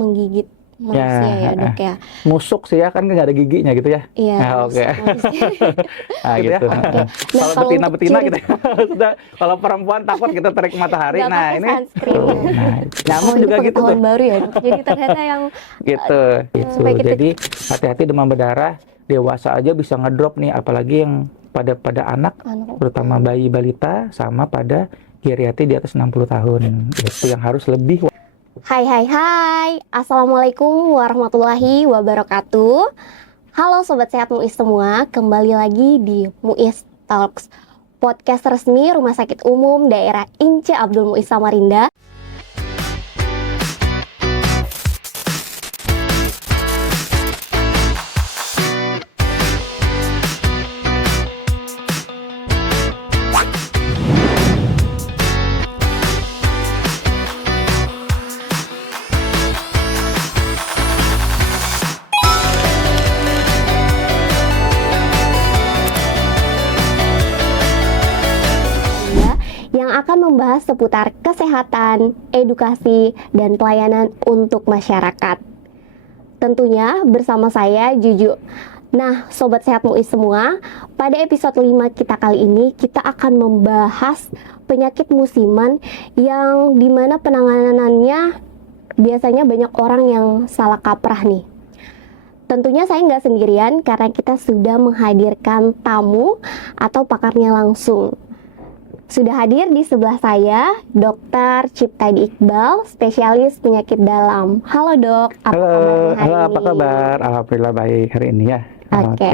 menggigit manusia ya dok ya. Musuk sih ya, kan nggak ada giginya gitu ya. Iya. Oke. Nah Oke. gitu. Nah, Kalau kalau betina untuk gitu. Sudah, kalau perempuan takut kita terik matahari. Nggak Nah pakai ini, sunscreen. nah nyamuk ini juga gitu tuh. pengetahuan baru ya dok. Jadi ternyata yang Gitu. supaya kita Jadi hati-hati demam berdarah. Dewasa aja bisa ngedrop nih, apalagi yang pada anak, terutama bayi balita sama pada geriatri di atas 60 tahun. Itu yang harus lebih. Hai. Assalamualaikum warahmatullahi wabarakatuh. Halo Sobat Sehat Muis semua, kembali lagi di Muis Talks, podcast resmi Rumah Sakit Umum Daerah Ince Abdul Muis Samarinda. Yang akan membahas seputar kesehatan, edukasi, dan pelayanan untuk masyarakat. Tentunya bersama saya, Juju. Nah, Sobat Sehat Muis semua, pada episode 5 kita kali ini, kita akan membahas penyakit musiman yang dimana penanganannya biasanya banyak orang yang salah kaprah nih. Tentunya saya nggak sendirian karena kita sudah menghadirkan tamu atau pakarnya langsung. Sudah hadir di sebelah saya, Dr. Ciptadi Iqbal, spesialis penyakit dalam. Halo dok, Halo, apa kabar? Alhamdulillah baik hari ini ya. Oke.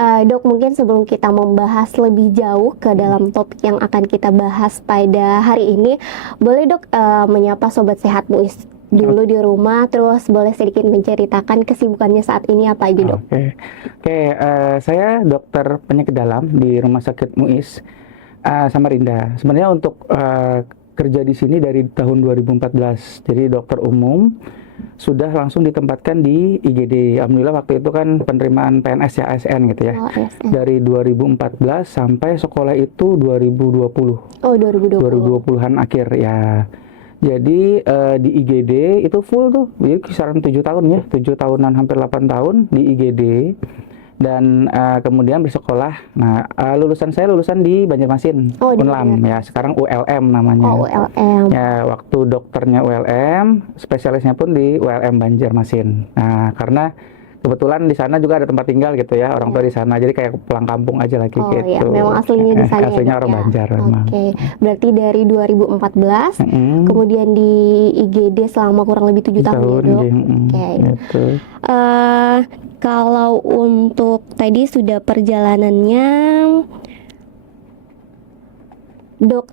Dok, mungkin sebelum kita membahas lebih jauh ke dalam topik yang akan kita bahas pada hari ini, boleh dok menyapa Sobat Sehat Muis dulu di rumah, terus boleh sedikit menceritakan kesibukannya saat ini apa aja dok? Oke, saya dokter penyakit dalam di Rumah Sakit Muis Samarinda. Sebenarnya untuk kerja di sini dari tahun 2014. Jadi dokter umum sudah langsung ditempatkan di IGD. Alhamdulillah waktu itu kan penerimaan PNS ya, ASN gitu ya. Dari 2014 sampai sekolah itu 2020. Oh, 2020. 2020-an akhir ya. Jadi di IGD itu full tuh. Jadi kisaran 7 tahun ya. 7 tahunan hampir 8 tahun di IGD. Dan kemudian bersekolah. Nah, lulusan di Banjarmasin, Unlam ya, sekarang ULM namanya. Oh, ULM. Ya, waktu dokternya ULM, spesialisnya pun di ULM Banjarmasin. Nah, karena kebetulan di sana juga ada tempat tinggal gitu ya, orang tua di sana, jadi kayak pulang kampung aja lagi gitu. Iya, memang aslinya di sana. Aslinya orang Banjar memang. Oke, berarti dari 2014, kemudian di IGD selama kurang lebih 7 tahun ya dok. Oke. Gitu. Kalau untuk tadi sudah perjalanannya, dok,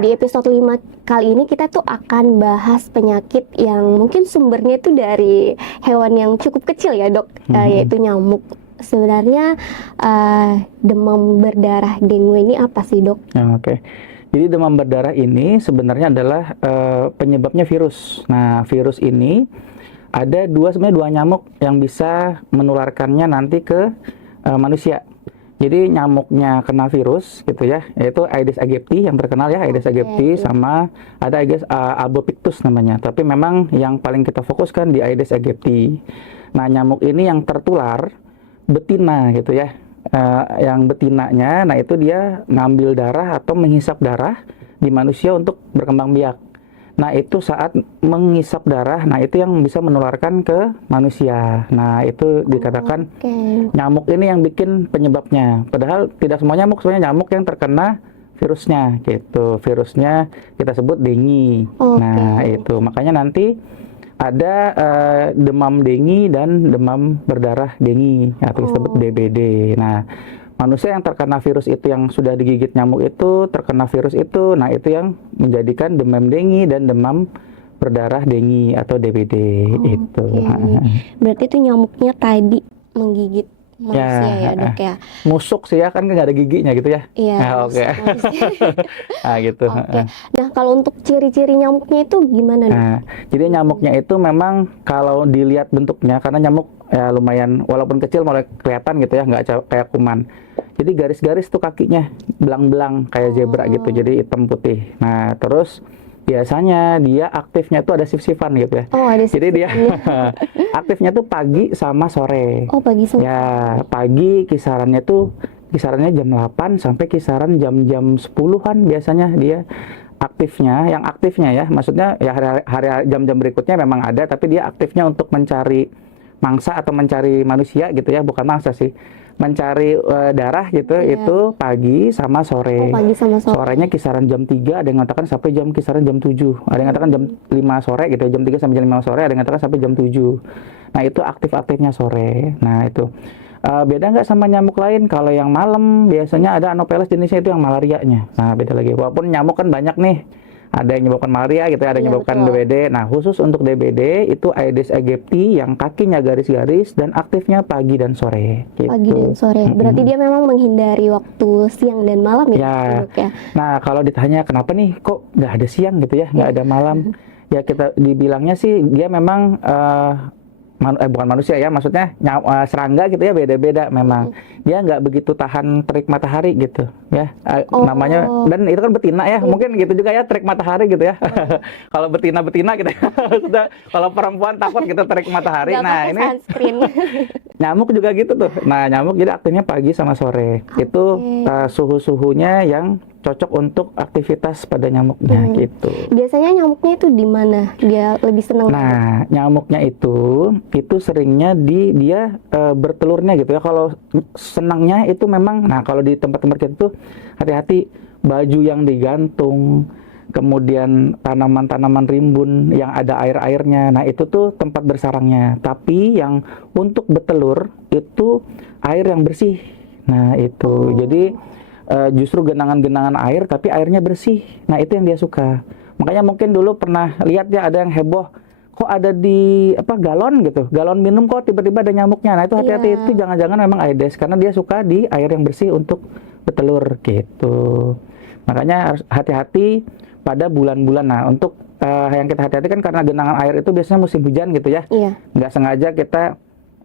di episode 5 kali ini kita tuh akan bahas penyakit yang mungkin sumbernya itu dari hewan yang cukup kecil ya dok, yaitu nyamuk. Sebenarnya demam berdarah dengue ini apa sih dok? Oke. Jadi demam berdarah ini sebenarnya adalah penyebabnya virus. Nah, virus ini ada sebenarnya dua nyamuk yang bisa menularkannya nanti ke manusia. Jadi nyamuknya kena virus gitu ya, yaitu Aedes aegypti yang terkenal ya, Aedes aegypti, sama ada Aedes albopictus namanya. Tapi memang yang paling kita fokuskan di Aedes aegypti. Nah, nyamuk ini yang tertular betina gitu ya. Yang betinanya, nah itu dia ngambil darah atau menghisap darah di manusia untuk berkembang biak. Nah, itu saat menghisap darah, nah itu yang bisa menularkan ke manusia. Nah, itu dikatakan nyamuk ini yang bikin penyebabnya. Padahal tidak semua nyamuk, sebenarnya nyamuk yang terkena virusnya gitu. Virusnya kita sebut dengue. Nah, itu makanya nanti ada demam dengue dan demam berdarah dengue atau disebut DBD. Nah, manusia yang terkena virus itu, yang sudah digigit nyamuk itu, terkena virus itu, nah itu yang menjadikan demam dengue dan demam berdarah dengue atau DBD itu. Berarti itu nyamuknya tadi menggigit manusia ya dok ya. Musuk sih ya, kan nggak ada giginya gitu ya. Iya. Oke. Nah gitu. Nah, kalau untuk ciri-ciri nyamuknya itu gimana dok? Nah, jadi nyamuknya itu memang kalau dilihat bentuknya, karena nyamuk ya lumayan, walaupun kecil mulai kelihatan gitu ya, nggak kayak kuman. Jadi garis-garis tuh kakinya belang-belang kayak zebra gitu, jadi hitam putih. Nah, terus Biasanya dia aktifnya tuh ada shift-shiftan gitu ya. Oh, ada Jadi dia shift-shiftannya. aktifnya tuh pagi sama sore. Oh, pagi sama Ya, pagi kisarannya jam 8 sampai kisaran jam-jam 10-an biasanya dia aktifnya. Yang aktifnya ya, maksudnya ya hari jam-jam berikutnya memang ada, tapi dia aktifnya untuk mencari mangsa atau mencari manusia gitu ya, bukan mangsa sih. Mencari darah gitu, Iya. itu pagi sama Oh, sore. pagi sama sore. Sorenya kisaran jam 3, ada yang mengatakan sampai kisaran jam 7. Ada yang mengatakan jam 5 sore gitu ya, jam 3 sampai jam 5 sore, ada yang mengatakan sampai jam 7. Nah, itu aktif-aktifnya sore. Nah, itu. Beda nggak sama nyamuk lain? Kalau yang malam biasanya ada Anopheles jenisnya itu yang malarianya. Nah, beda lagi. Walaupun nyamuk kan banyak nih. Ada yang menyebabkan malaria gitu ya, ada yang Iya, menyebabkan betul. DBD. Nah, khusus untuk DBD itu Aedes aegypti yang kakinya garis-garis dan aktifnya pagi dan sore gitu. Pagi dan sore. Berarti dia memang menghindari waktu siang dan malam ya, Ya. Dok ya. Nah, kalau ditanya kenapa nih kok nggak ada siang gitu ya, nggak ada malam, ya kita dibilangnya sih dia memang bukan manusia ya, maksudnya serangga gitu ya, beda-beda memang. Dia nggak begitu tahan terik matahari gitu ya. Oh. Namanya, dan itu kan betina ya, mungkin gitu juga ya terik matahari gitu ya. Kalau betina-betina gitu ya. Sudah, kalau perempuan takut gitu terik matahari. Nggak Nah, pakai ini sunscreen. nyamuk juga gitu tuh. Nah, nyamuk jadi aktifnya pagi sama sore. Itu suhu-suhunya yang cocok untuk aktivitas pada nyamuknya gitu. Biasanya nyamuknya itu di mana? Dia lebih senang. Nah, nyamuknya itu seringnya dia bertelurnya gitu ya. Kalau senangnya itu memang, nah kalau di tempat-tempat kita tuh hati-hati, baju yang digantung, kemudian tanaman-tanaman rimbun yang ada air-airnya. Nah, itu tuh tempat bersarangnya. Tapi yang untuk bertelur itu air yang bersih. Nah, itu. Jadi justru genangan-genangan air tapi airnya bersih. Nah, itu yang dia suka. Makanya mungkin dulu pernah lihat ya ada yang heboh, kok ada di galon gitu, galon minum kok tiba-tiba ada nyamuknya. Nah, itu hati-hati, itu jangan-jangan memang Aedes karena dia suka di air yang bersih untuk bertelur gitu. Makanya harus hati-hati pada bulan-bulan. Nah, untuk yang kita hati-hati kan karena genangan air itu biasanya musim hujan gitu ya. Iya. Nggak sengaja kita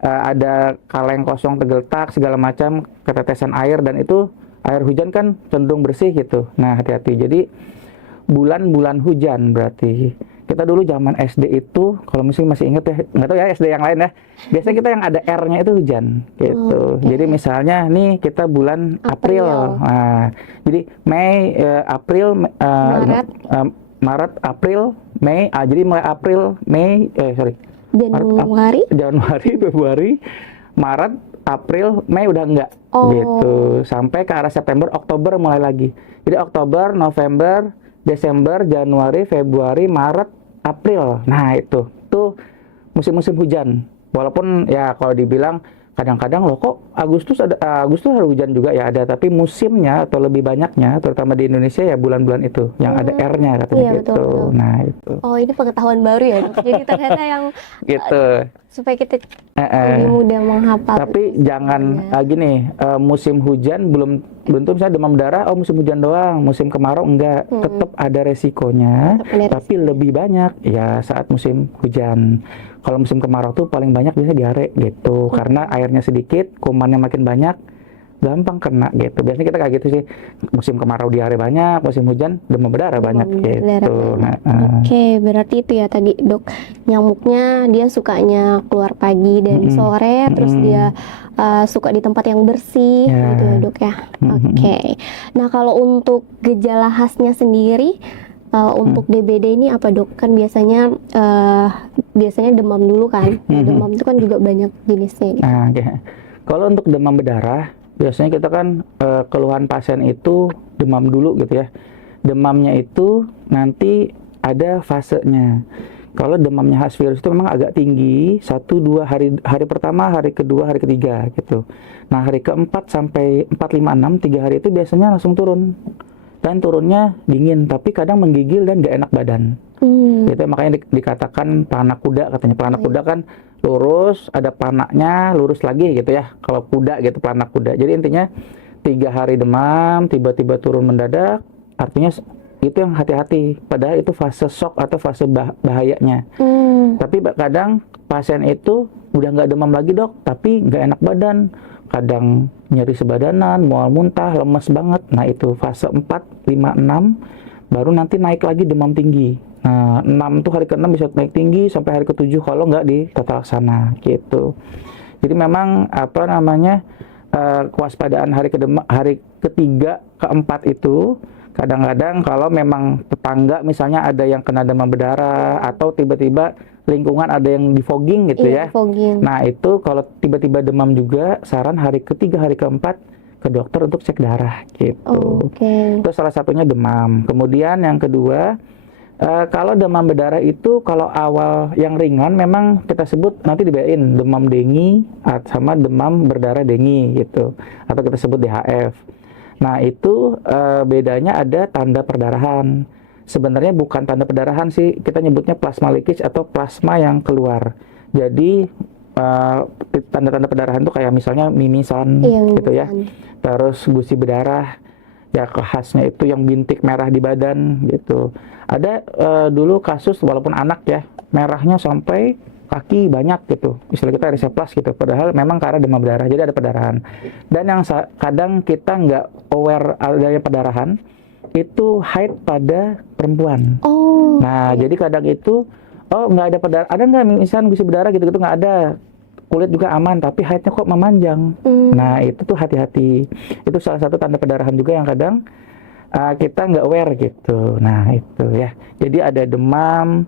ada kaleng kosong tergeletak segala macam, ketetesan air, dan itu air hujan kan cenderung bersih gitu. Nah, hati-hati. Jadi bulan-bulan hujan berarti. Kita dulu zaman SD itu, kalau masih ingat ya, nggak tahu ya SD yang lain ya. Biasanya kita yang ada R-nya itu hujan gitu. Oke. Jadi misalnya nih kita bulan April. Nah, jadi Mei, April, Maret. Maret, April, Mei. Jadi mulai April, Mei, Januari, Februari, Maret, April, Mei udah enggak gitu. Sampai ke arah September, Oktober mulai lagi. Jadi Oktober, November, Desember, Januari, Februari, Maret, April. Nah, itu tuh musim-musim hujan. Walaupun ya kalau dibilang kadang-kadang loh kok Agustus ada hujan juga ya ada, tapi musimnya atau lebih banyaknya terutama di Indonesia ya bulan-bulan itu yang ada R-nya katanya Iya, gitu. betul. Nah, itu. Oh, ini pengetahuan baru ya, Dok. Jadi ternyata yang Gitu. supaya kita lebih mudah menghafal. Tapi jangan gini, musim hujan belum tentu misalnya demam berdarah, oh musim hujan doang, musim kemarau enggak, tetap ada resikonya, tapi lebih banyak ya saat musim hujan. Kalau musim kemarau tuh paling banyak biasanya diare gitu, karena airnya sedikit, kumannya makin banyak, gampang kena gitu. Biasanya kita kayak gitu sih, musim kemarau diare banyak, musim hujan demam berdarah banyak gitu. Oke, berarti itu ya tadi Dok, nyamuknya dia sukanya keluar pagi dan sore, terus dia suka di tempat yang bersih gitu ya Dok ya. Oke. Nah, kalau untuk gejala khasnya sendiri untuk DBD ini apa Dok? Kan biasanya demam dulu kan. Demam itu kan juga banyak jenisnya. Gitu. Kalau untuk demam berdarah, biasanya kita kan keluhan pasien itu demam dulu gitu ya. Demamnya itu nanti ada fasenya. Kalau demamnya khas virus itu memang agak tinggi, 1-2 hari pertama, hari kedua, hari ketiga gitu. Nah, hari keempat sampai 4, 5, 6, 3 hari itu biasanya langsung turun. Dan turunnya dingin, tapi kadang menggigil dan gak enak badan. Gitu, makanya dikatakan panak kuda katanya. Panak kuda kan lurus, ada panaknya, lurus lagi gitu ya. Kalau kuda gitu, panak kuda. Jadi intinya 3 hari demam, tiba-tiba turun mendadak, artinya itu yang hati-hati. Padahal itu fase shock atau fase bahayanya. Tapi kadang pasien itu udah nggak demam lagi Dok, tapi nggak enak badan. Kadang nyeri sebadanan, mual muntah, lemes banget. Nah, itu fase 4, 5, 6 baru nanti naik lagi demam tinggi. Nah, 6 tuh hari ke-6 bisa naik tinggi sampai hari ke-7 kalau nggak di tata laksana gitu. Jadi memang apa namanya kewaspadaan hari ketiga, keempat itu kadang-kadang kalau memang tetangga misalnya ada yang kena demam berdarah atau tiba-tiba lingkungan ada yang di fogging gitu Iya, ya. fogging. Nah itu kalau tiba-tiba demam juga saran hari ketiga, hari keempat ke dokter untuk cek darah gitu. Oke. Itu salah satunya demam. Kemudian yang kedua, kalau demam berdarah itu kalau awal yang ringan memang kita sebut nanti dibedain demam dengi sama demam berdarah dengi gitu, atau kita sebut DHF. Nah itu bedanya ada tanda perdarahan. Sebenarnya bukan tanda perdarahan sih, kita nyebutnya plasma leakage atau plasma yang keluar. Jadi tanda-tanda perdarahan itu kayak misalnya mimisan gitu ya, terus gusi berdarah, ya khasnya itu yang bintik merah di badan gitu. Ada dulu kasus walaupun anak ya, merahnya sampai kaki banyak gitu, istilah kita erysipelas gitu, padahal memang karena demam berdarah, jadi ada perdarahan. Dan yang kadang kita nggak aware adanya perdarahan itu haid pada perempuan. Nah jadi kadang itu nggak ada perdarahan, ada nggak misalnya gusi berdarah gitu-gitu, nggak ada, kulit juga aman, tapi haidnya kok memanjang. Nah itu tuh hati-hati, itu salah satu tanda perdarahan juga yang kadang kita nggak aware gitu. Nah itu ya, jadi ada demam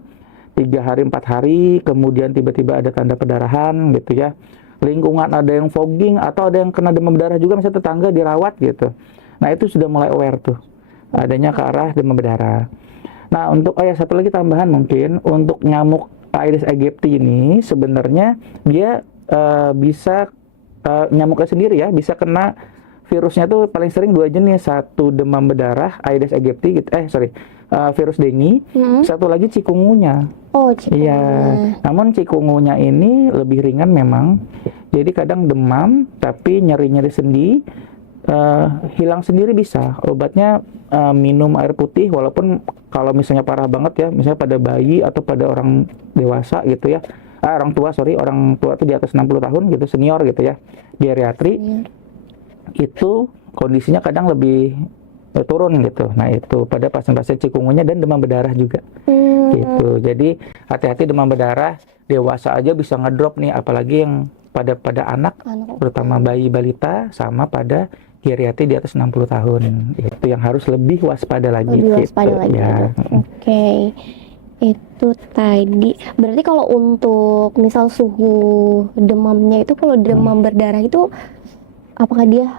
3 hari 4 hari, kemudian tiba-tiba ada tanda perdarahan gitu ya, lingkungan ada yang fogging atau ada yang kena demam berdarah juga, misalnya tetangga dirawat gitu. Nah itu sudah mulai aware tuh adanya ke arah demam berdarah. Nah untuk satu lagi tambahan mungkin, untuk nyamuk Aedes aegypti ini sebenarnya dia bisa nyamuknya sendiri ya, bisa kena virusnya tuh paling sering 2 jenis, satu demam berdarah Aedes aegypti gitu, virus dengue, satu lagi cikungunya. Cikungunya. Iya, namun cikungunya ini lebih ringan memang, jadi kadang demam tapi nyeri-nyeri sendi hilang sendiri bisa. Obatnya minum air putih, walaupun kalau misalnya parah banget ya, misalnya pada bayi atau pada orang dewasa gitu ya, orang tua itu di atas 60 tahun gitu, senior gitu ya, geriatri, itu kondisinya kadang lebih turun gitu. Nah itu pada pasien-pasien cikungunya dan demam berdarah juga gitu. Jadi hati-hati, demam berdarah dewasa aja bisa ngedrop nih, apalagi yang pada anak, terutama bayi balita sama pada geriatri di atas 60 tahun. Itu yang harus lebih waspada lagi. Ya. Oke. Itu tadi berarti kalau untuk misal suhu demamnya itu, kalau demam berdarah itu apakah dia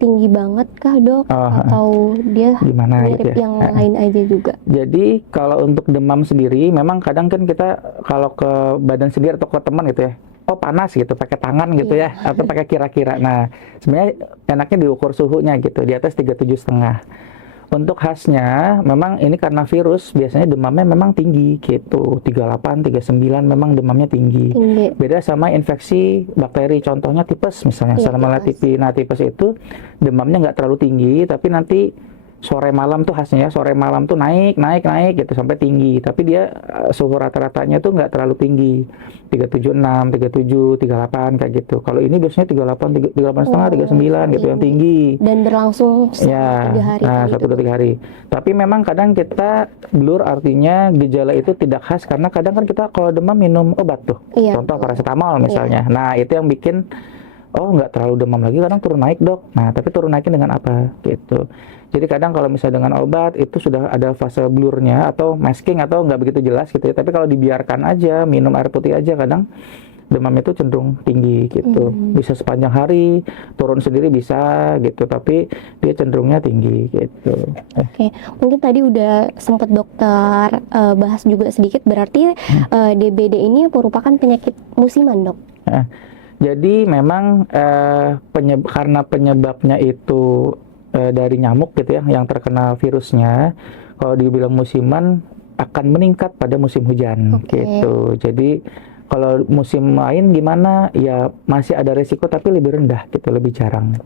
tinggi banget kah dok, atau dia gimana mirip gitu ya? Yang lain aja juga? Jadi kalau untuk demam sendiri memang kadang kan kita kalau ke badan sendiri atau ke teman gitu ya, panas gitu, pakai tangan gitu ya, atau pakai kira-kira. Nah sebenarnya enaknya diukur suhunya gitu, di atas 37,5. Untuk khasnya memang ini karena virus biasanya demamnya memang tinggi gitu, 38, 39 memang demamnya tinggi. Beda sama infeksi bakteri, contohnya tipes misalnya, Salmonella typhi. Nah tipes itu demamnya nggak terlalu tinggi, tapi nanti sore malam tuh khasnya ya, sore malam tuh naik gitu sampai tinggi, tapi dia suhu rata-ratanya tuh nggak terlalu tinggi, 37,6, 37, 38 kayak gitu. Kalau ini biasanya 38, 38,5, 39 gitu yang tinggi. Dan berlangsung selama 3 hari. Nah 1-3 hari. Tapi memang kadang kita blur, artinya gejala itu tidak khas karena kadang kan kita kalau demam minum obat tuh, contoh paracetamol misalnya. Nah itu yang bikin nggak terlalu demam lagi, kadang turun naik dok. Nah tapi turun naiknya dengan apa gitu. Jadi kadang kalau misalnya dengan obat itu sudah ada fase blurnya atau masking atau nggak begitu jelas gitu ya. Tapi kalau dibiarkan aja, minum air putih aja, kadang demam itu cenderung tinggi gitu. Bisa sepanjang hari, turun sendiri bisa gitu, tapi dia cenderungnya tinggi gitu. Oke, mungkin tadi udah sempat dokter bahas juga sedikit, berarti DBD ini merupakan penyakit musiman dok? Jadi memang karena penyebabnya itu dari nyamuk gitu ya, yang terkena virusnya, kalau dibilang musiman akan meningkat pada musim hujan gitu. Jadi kalau musim lain gimana ya masih ada resiko tapi lebih rendah gitu, lebih jarang.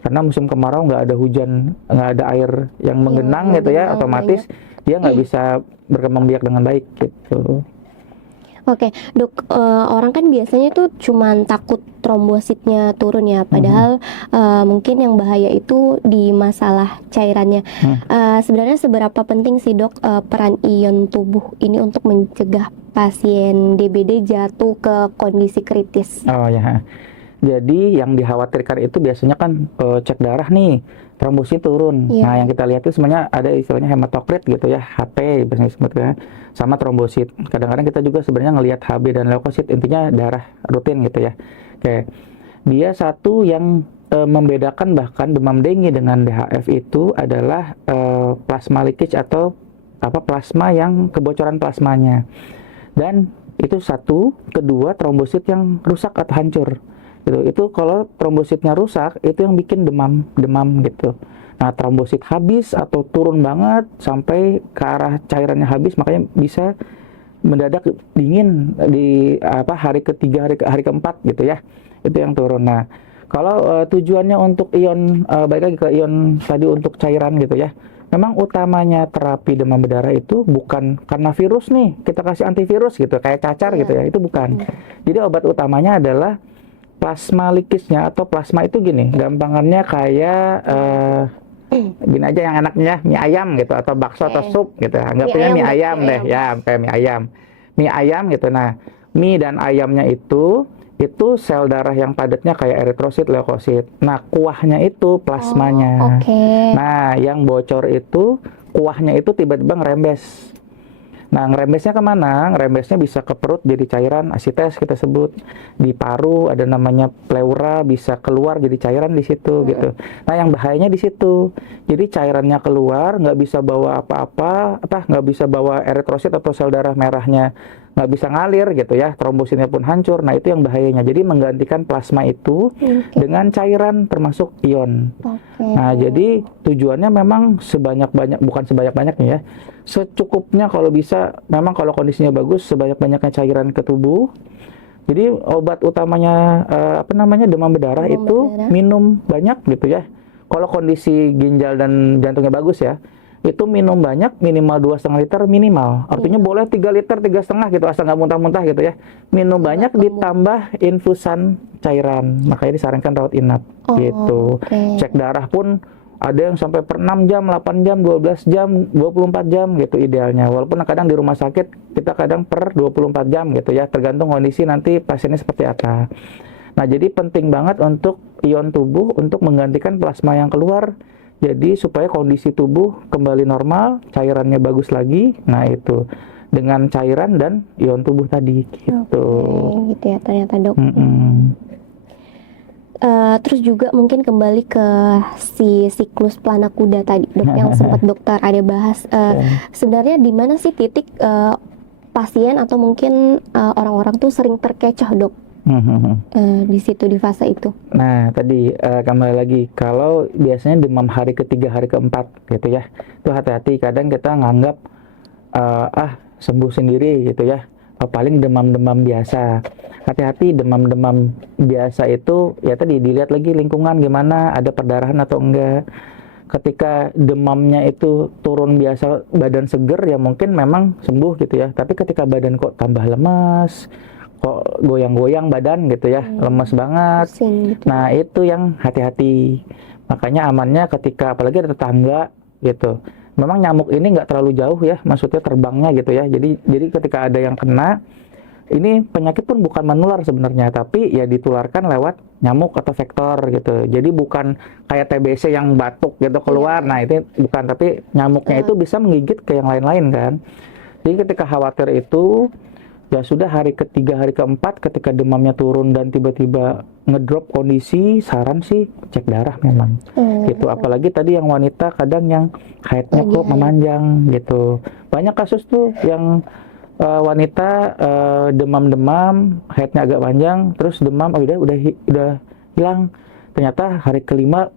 Karena musim kemarau nggak ada hujan, nggak ada air yang menggenang gitu ya, otomatis dia nggak bisa berkembang biak dengan baik gitu. Oke, Dok, orang kan biasanya tuh cuman takut trombositnya turun ya, padahal mungkin yang bahaya itu di masalah cairannya. Sebenarnya seberapa penting sih, Dok, peran ion tubuh ini untuk mencegah pasien DBD jatuh ke kondisi kritis? Oh ya. Jadi yang dikhawatirkan itu biasanya kan cek darah nih, trombosit turun. Iya. Nah, yang kita lihat itu sebenarnya ada istilahnya hematokrit gitu ya, HP biasanya disebutnya, sama trombosit. Kadang-kadang kita juga sebenarnya ngelihat HB dan leukosit, intinya darah rutin gitu ya. Oke. Dia satu yang membedakan bahkan demam dengue dengan DHF itu adalah plasma leakage atau plasma yang kebocoran plasmanya. Dan itu satu, kedua trombosit yang rusak atau hancur. Gitu. Itu kalau trombositnya rusak itu yang bikin demam gitu. Nah, trombosit habis atau turun banget sampai ke arah cairannya habis, makanya bisa mendadak dingin di hari ketiga, hari keempat gitu ya. Itu yang turun. Nah, kalau tujuannya untuk ion, balik lagi ke ion tadi untuk cairan gitu ya. Memang utamanya terapi demam berdarah itu bukan karena virus nih, kita kasih antivirus gitu, kayak cacar gitu ya, itu bukan. Jadi obat utamanya adalah plasma leakage-nya atau plasma itu gini, gampangannya kayak gini aja yang enaknya mie ayam gitu atau bakso atau sup gitu. Anggapnya mie ayam deh ya, kayak mie ayam. Mie ayam gitu. Nah, mie dan ayamnya itu sel darah yang padatnya kayak eritrosit, leukosit. Nah, kuahnya itu plasmanya. Nah, yang bocor itu kuahnya itu tiba-tiba ngerembes. Nah, ngerembesnya kemana? Ngerembesnya bisa ke perut jadi cairan asites kita sebut. Di paru ada namanya pleura, bisa keluar jadi cairan di situ gitu. Nah, yang bahayanya di situ. Jadi cairannya keluar, nggak bisa bawa nggak bisa bawa eritrosit atau sel darah merahnya, nggak bisa ngalir gitu ya. Trombositnya pun hancur. Nah, itu yang bahayanya. Jadi menggantikan plasma itu dengan cairan termasuk ion. Nah, jadi tujuannya memang bukan sebanyak-banyaknya ya. Secukupnya kalau bisa, memang kalau kondisinya bagus, sebanyak-banyaknya cairan ke tubuh. Jadi obat utamanya demam berdarah itu minum banyak gitu ya. Kalau kondisi ginjal dan jantungnya bagus ya, itu minum banyak, minimal 2,5 liter minimal. Artinya boleh 3 liter, 3,5 gitu, asal nggak muntah-muntah gitu ya. Minum banyak ditambah infusan cairan, makanya disarankan rawat inap gitu. Cek darah pun ada yang sampai per 6 jam, 8 jam, 12 jam, 24 jam gitu idealnya. Walaupun kadang di rumah sakit kita kadang per 24 jam gitu ya, tergantung kondisi nanti pasiennya seperti apa. Nah, jadi penting banget untuk ion tubuh untuk menggantikan plasma yang keluar. Jadi supaya kondisi tubuh kembali normal, cairannya bagus lagi. Nah, itu dengan cairan dan ion tubuh tadi gitu. Gitu ya ternyata, Dok. Terus juga mungkin kembali ke si siklus pelana kuda tadi, Dok, yang sempat dokter ada bahas. Sebenarnya di mana sih titik pasien atau mungkin orang-orang tuh sering terkecoh, Dok? Di situ, di fase itu. Nah, tadi kembali lagi, kalau biasanya demam hari ketiga, hari keempat gitu ya, itu hati-hati. Kadang kita nganggap sembuh sendiri gitu ya, paling demam-demam biasa. Hati-hati, demam-demam biasa itu ya tadi dilihat lagi lingkungan gimana, ada perdarahan atau enggak. Ketika demamnya itu turun biasa, badan seger ya mungkin memang sembuh gitu ya. Tapi ketika badan kok tambah lemas, kok goyang-goyang badan gitu ya, lemes banget. Gitu. Nah, itu yang hati-hati. Makanya amannya ketika apalagi ada tetangga gitu. Memang nyamuk ini nggak terlalu jauh ya, maksudnya terbangnya gitu ya. Jadi ketika ada yang kena, ini penyakit pun bukan menular sebenarnya, tapi ya ditularkan lewat nyamuk atau vektor gitu. Jadi bukan kayak TBC yang batuk gitu keluar. Nah, itu bukan, tapi nyamuknya itu bisa menggigit ke yang lain-lain kan. Jadi ketika khawatir itu, ya sudah hari ketiga, hari keempat ketika demamnya turun dan tiba-tiba ngedrop kondisi, saran sih cek darah memang. Gitu. Apalagi tadi yang wanita kadang yang haidnya kok memanjang gitu. Banyak kasus tuh yang wanita demam-demam, haidnya agak panjang, terus demam, udah hilang. Ternyata hari kelima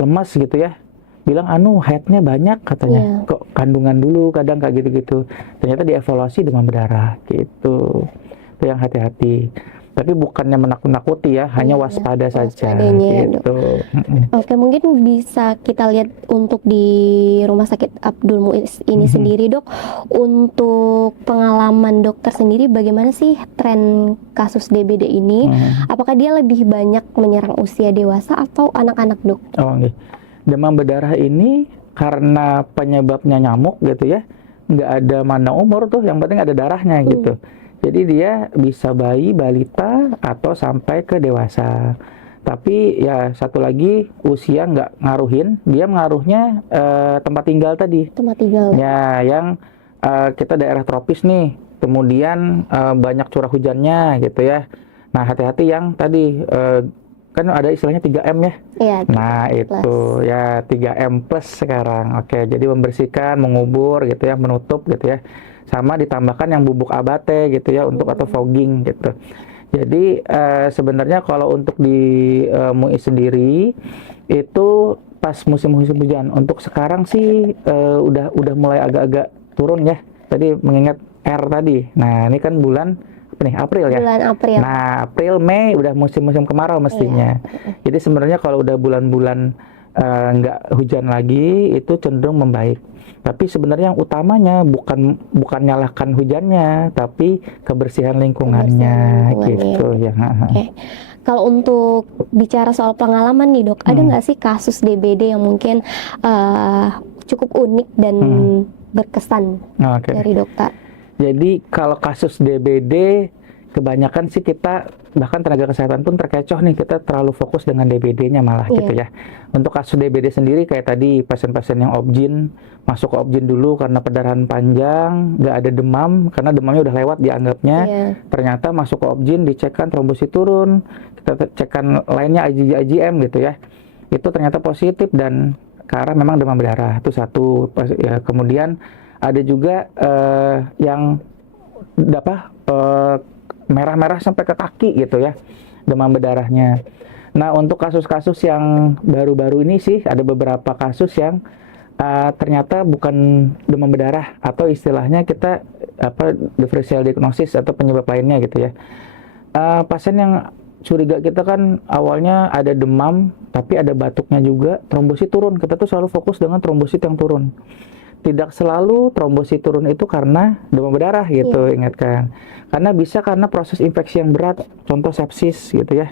lemas gitu ya. Bilang haidnya banyak katanya. Kok kandungan dulu kadang kayak gitu-gitu. Ternyata dievaluasi demam berdarah gitu. Itu yang hati-hati. Tapi bukannya menakut-nakuti ya, hanya Iya, waspada saja waspadanya ya, Dok. gitu. Oke, mungkin bisa kita lihat untuk di Rumah Sakit Abdul Muiz ini sendiri, Dok. Untuk pengalaman dokter sendiri, bagaimana sih tren kasus DBD ini? Apakah dia lebih banyak menyerang usia dewasa atau anak-anak, Dok? Oh, oke. Demam berdarah ini karena penyebabnya nyamuk gitu ya, nggak ada mandang umur tuh, yang penting ada darahnya gitu. Jadi dia bisa bayi, balita, atau sampai ke dewasa. Tapi ya satu lagi, usia nggak ngaruhin, dia mengaruhnya tempat tinggal tadi. Tempat tinggal. Ya, yang kita daerah tropis nih, kemudian banyak curah hujannya gitu ya. Nah, hati-hati yang tadi kan ada istilahnya 3M ya. Iya. Nah, itu ya 3M plus sekarang. Oke, jadi membersihkan, mengubur gitu ya, menutup gitu ya. Sama ditambahkan yang bubuk abate gitu ya untuk atau fogging gitu. Jadi sebenarnya kalau untuk di MUI sendiri itu pas musim-musim hujan. Untuk sekarang sih udah mulai agak-agak turun ya. Tadi mengingat R tadi. Nah, ini kan bulan apa nih? April ya. Bulan April. Nah, April, Mei udah musim-musim kemarau mestinya. Jadi sebenarnya kalau udah bulan-bulan nggak hujan lagi itu cenderung membaik. Tapi sebenarnya yang utamanya bukan nyalahkan hujannya, tapi kebersihan lingkungannya gitu ya. Oke. Kalau untuk bicara soal pengalaman nih, Dok, ada nggak sih kasus DBD yang mungkin cukup unik dan berkesan dari dokter? Jadi kalau kasus DBD kebanyakan sih kita, bahkan tenaga kesehatan pun terkecoh nih, kita terlalu fokus dengan DBD-nya malah gitu ya. Untuk kasus DBD sendiri kayak tadi pasien-pasien yang objin, masuk ke objin dulu karena perdarahan panjang, nggak ada demam karena demamnya udah lewat dianggapnya. Ternyata masuk ke objin, dicekkan trombosit turun, kita cekkan lainnya IgM gitu ya. Itu ternyata positif dan ke arah memang demam berdarah. Itu satu ya. Kemudian ada juga yang merah-merah sampai ke kaki gitu ya, demam berdarahnya. Nah, untuk kasus-kasus yang baru-baru ini sih ada beberapa kasus yang ternyata bukan demam berdarah atau istilahnya kita differential diagnosis atau penyebab lainnya gitu ya. Pasien yang curiga kita kan awalnya ada demam tapi ada batuknya juga, trombosit turun. Kita tuh selalu fokus dengan trombosit yang turun. Tidak selalu trombosit turun itu karena demam berdarah gitu, ingatkan. Karena bisa karena proses infeksi yang berat, contoh sepsis gitu ya.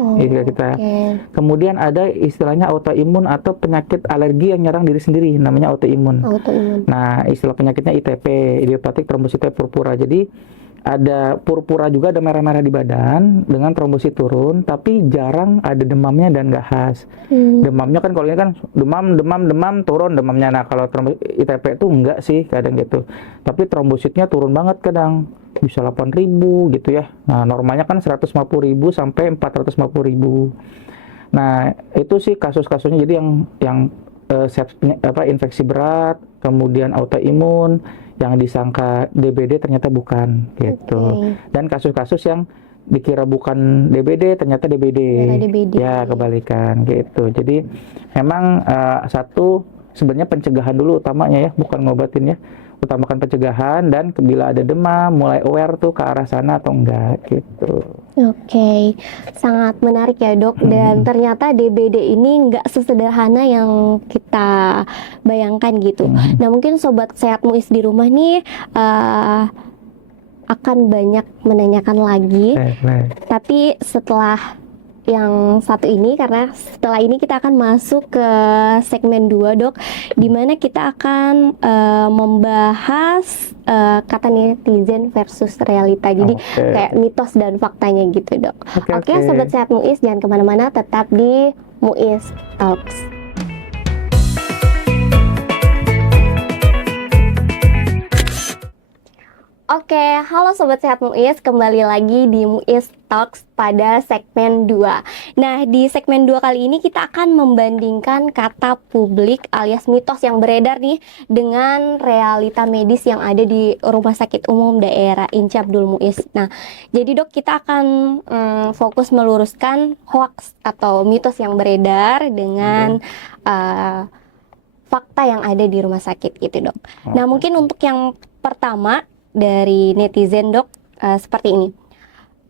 Kemudian ada istilahnya autoimun atau penyakit alergi yang nyerang diri sendiri, namanya autoimun. Nah, istilah penyakitnya ITP, idiopathic thrombocytopenia purpura. Jadi ada purpura juga, ada merah-merah di badan dengan trombosit turun, tapi jarang ada demamnya dan nggak khas. Demamnya kan kalau ini kan demam turun demamnya. Nah, kalau ITP itu enggak sih kadang gitu. Tapi trombositnya turun banget kadang, bisa 8.000 gitu ya. Nah, normalnya kan 150.000 sampai 450.000. Nah, itu sih kasus-kasusnya. Jadi yang infeksi berat, kemudian autoimun, yang disangka DBD ternyata bukan gitu. Dan kasus-kasus yang dikira bukan DBD ternyata DBD. Ya, kebalikan gitu. Jadi memang satu sebenarnya pencegahan dulu utamanya ya, bukan ngobatin ya. Utamakan pencegahan, dan bila ada demam mulai aware tuh ke arah sana atau enggak gitu. Oke, sangat menarik ya, Dok. Dan ternyata DBD ini nggak sesederhana yang kita bayangkan gitu. Nah, mungkin Sobat Sehat Muiz di rumah nih akan banyak menanyakan lagi. Tapi setelah yang satu ini, karena setelah ini kita akan masuk ke segmen 2, Dok, dimana kita akan membahas kata netizen versus realita. Jadi kayak mitos dan faktanya gitu, Dok. Oke, Sobat Sehat Muiz, jangan kemana-mana, tetap di Muiz Talks. Oke, halo Sobat Sehat Muiz, kembali lagi di Muiz Talks pada segmen 2. Nah, di segmen 2 kali ini kita akan membandingkan kata publik alias mitos yang beredar nih dengan realita medis yang ada di Rumah Sakit Umum Daerah Inci Abdul Muiz. Nah, jadi Dok, kita akan fokus meluruskan hoax atau mitos yang beredar dengan fakta yang ada di rumah sakit gitu, Dok. Nah, mungkin untuk yang pertama dari netizen, Dok, seperti ini.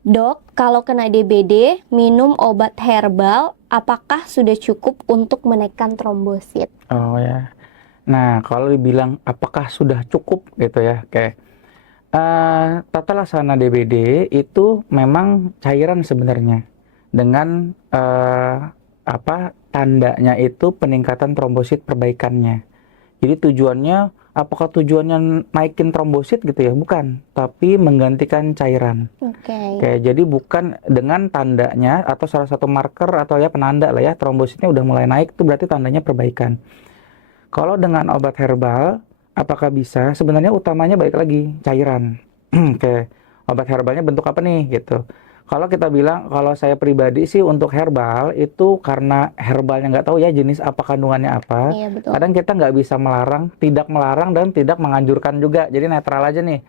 Dok, kalau kena DBD, minum obat herbal, apakah sudah cukup untuk menekan trombosit? Oh ya. Nah, kalau dibilang apakah sudah cukup gitu ya, oke. Tata laksana DBD itu memang cairan sebenarnya dengan apa tandanya itu peningkatan trombosit perbaikannya. Jadi tujuannya apakah tujuannya naikin trombosit gitu ya? Bukan, tapi menggantikan cairan. Oke. Oke, jadi bukan dengan tandanya atau salah satu marker atau ya penanda lah ya trombositnya udah mulai naik itu berarti tandanya perbaikan. Kalau dengan obat herbal, apakah bisa? Sebenarnya utamanya balik lagi cairan. Oke, obat herbalnya bentuk apa nih gitu. Kalau kita bilang, kalau saya pribadi sih untuk herbal itu karena herbalnya nggak tahu ya jenis apa kandungannya apa. Iya, betul. Kadang kita nggak bisa tidak melarang dan tidak menganjurkan juga. Jadi netral aja nih.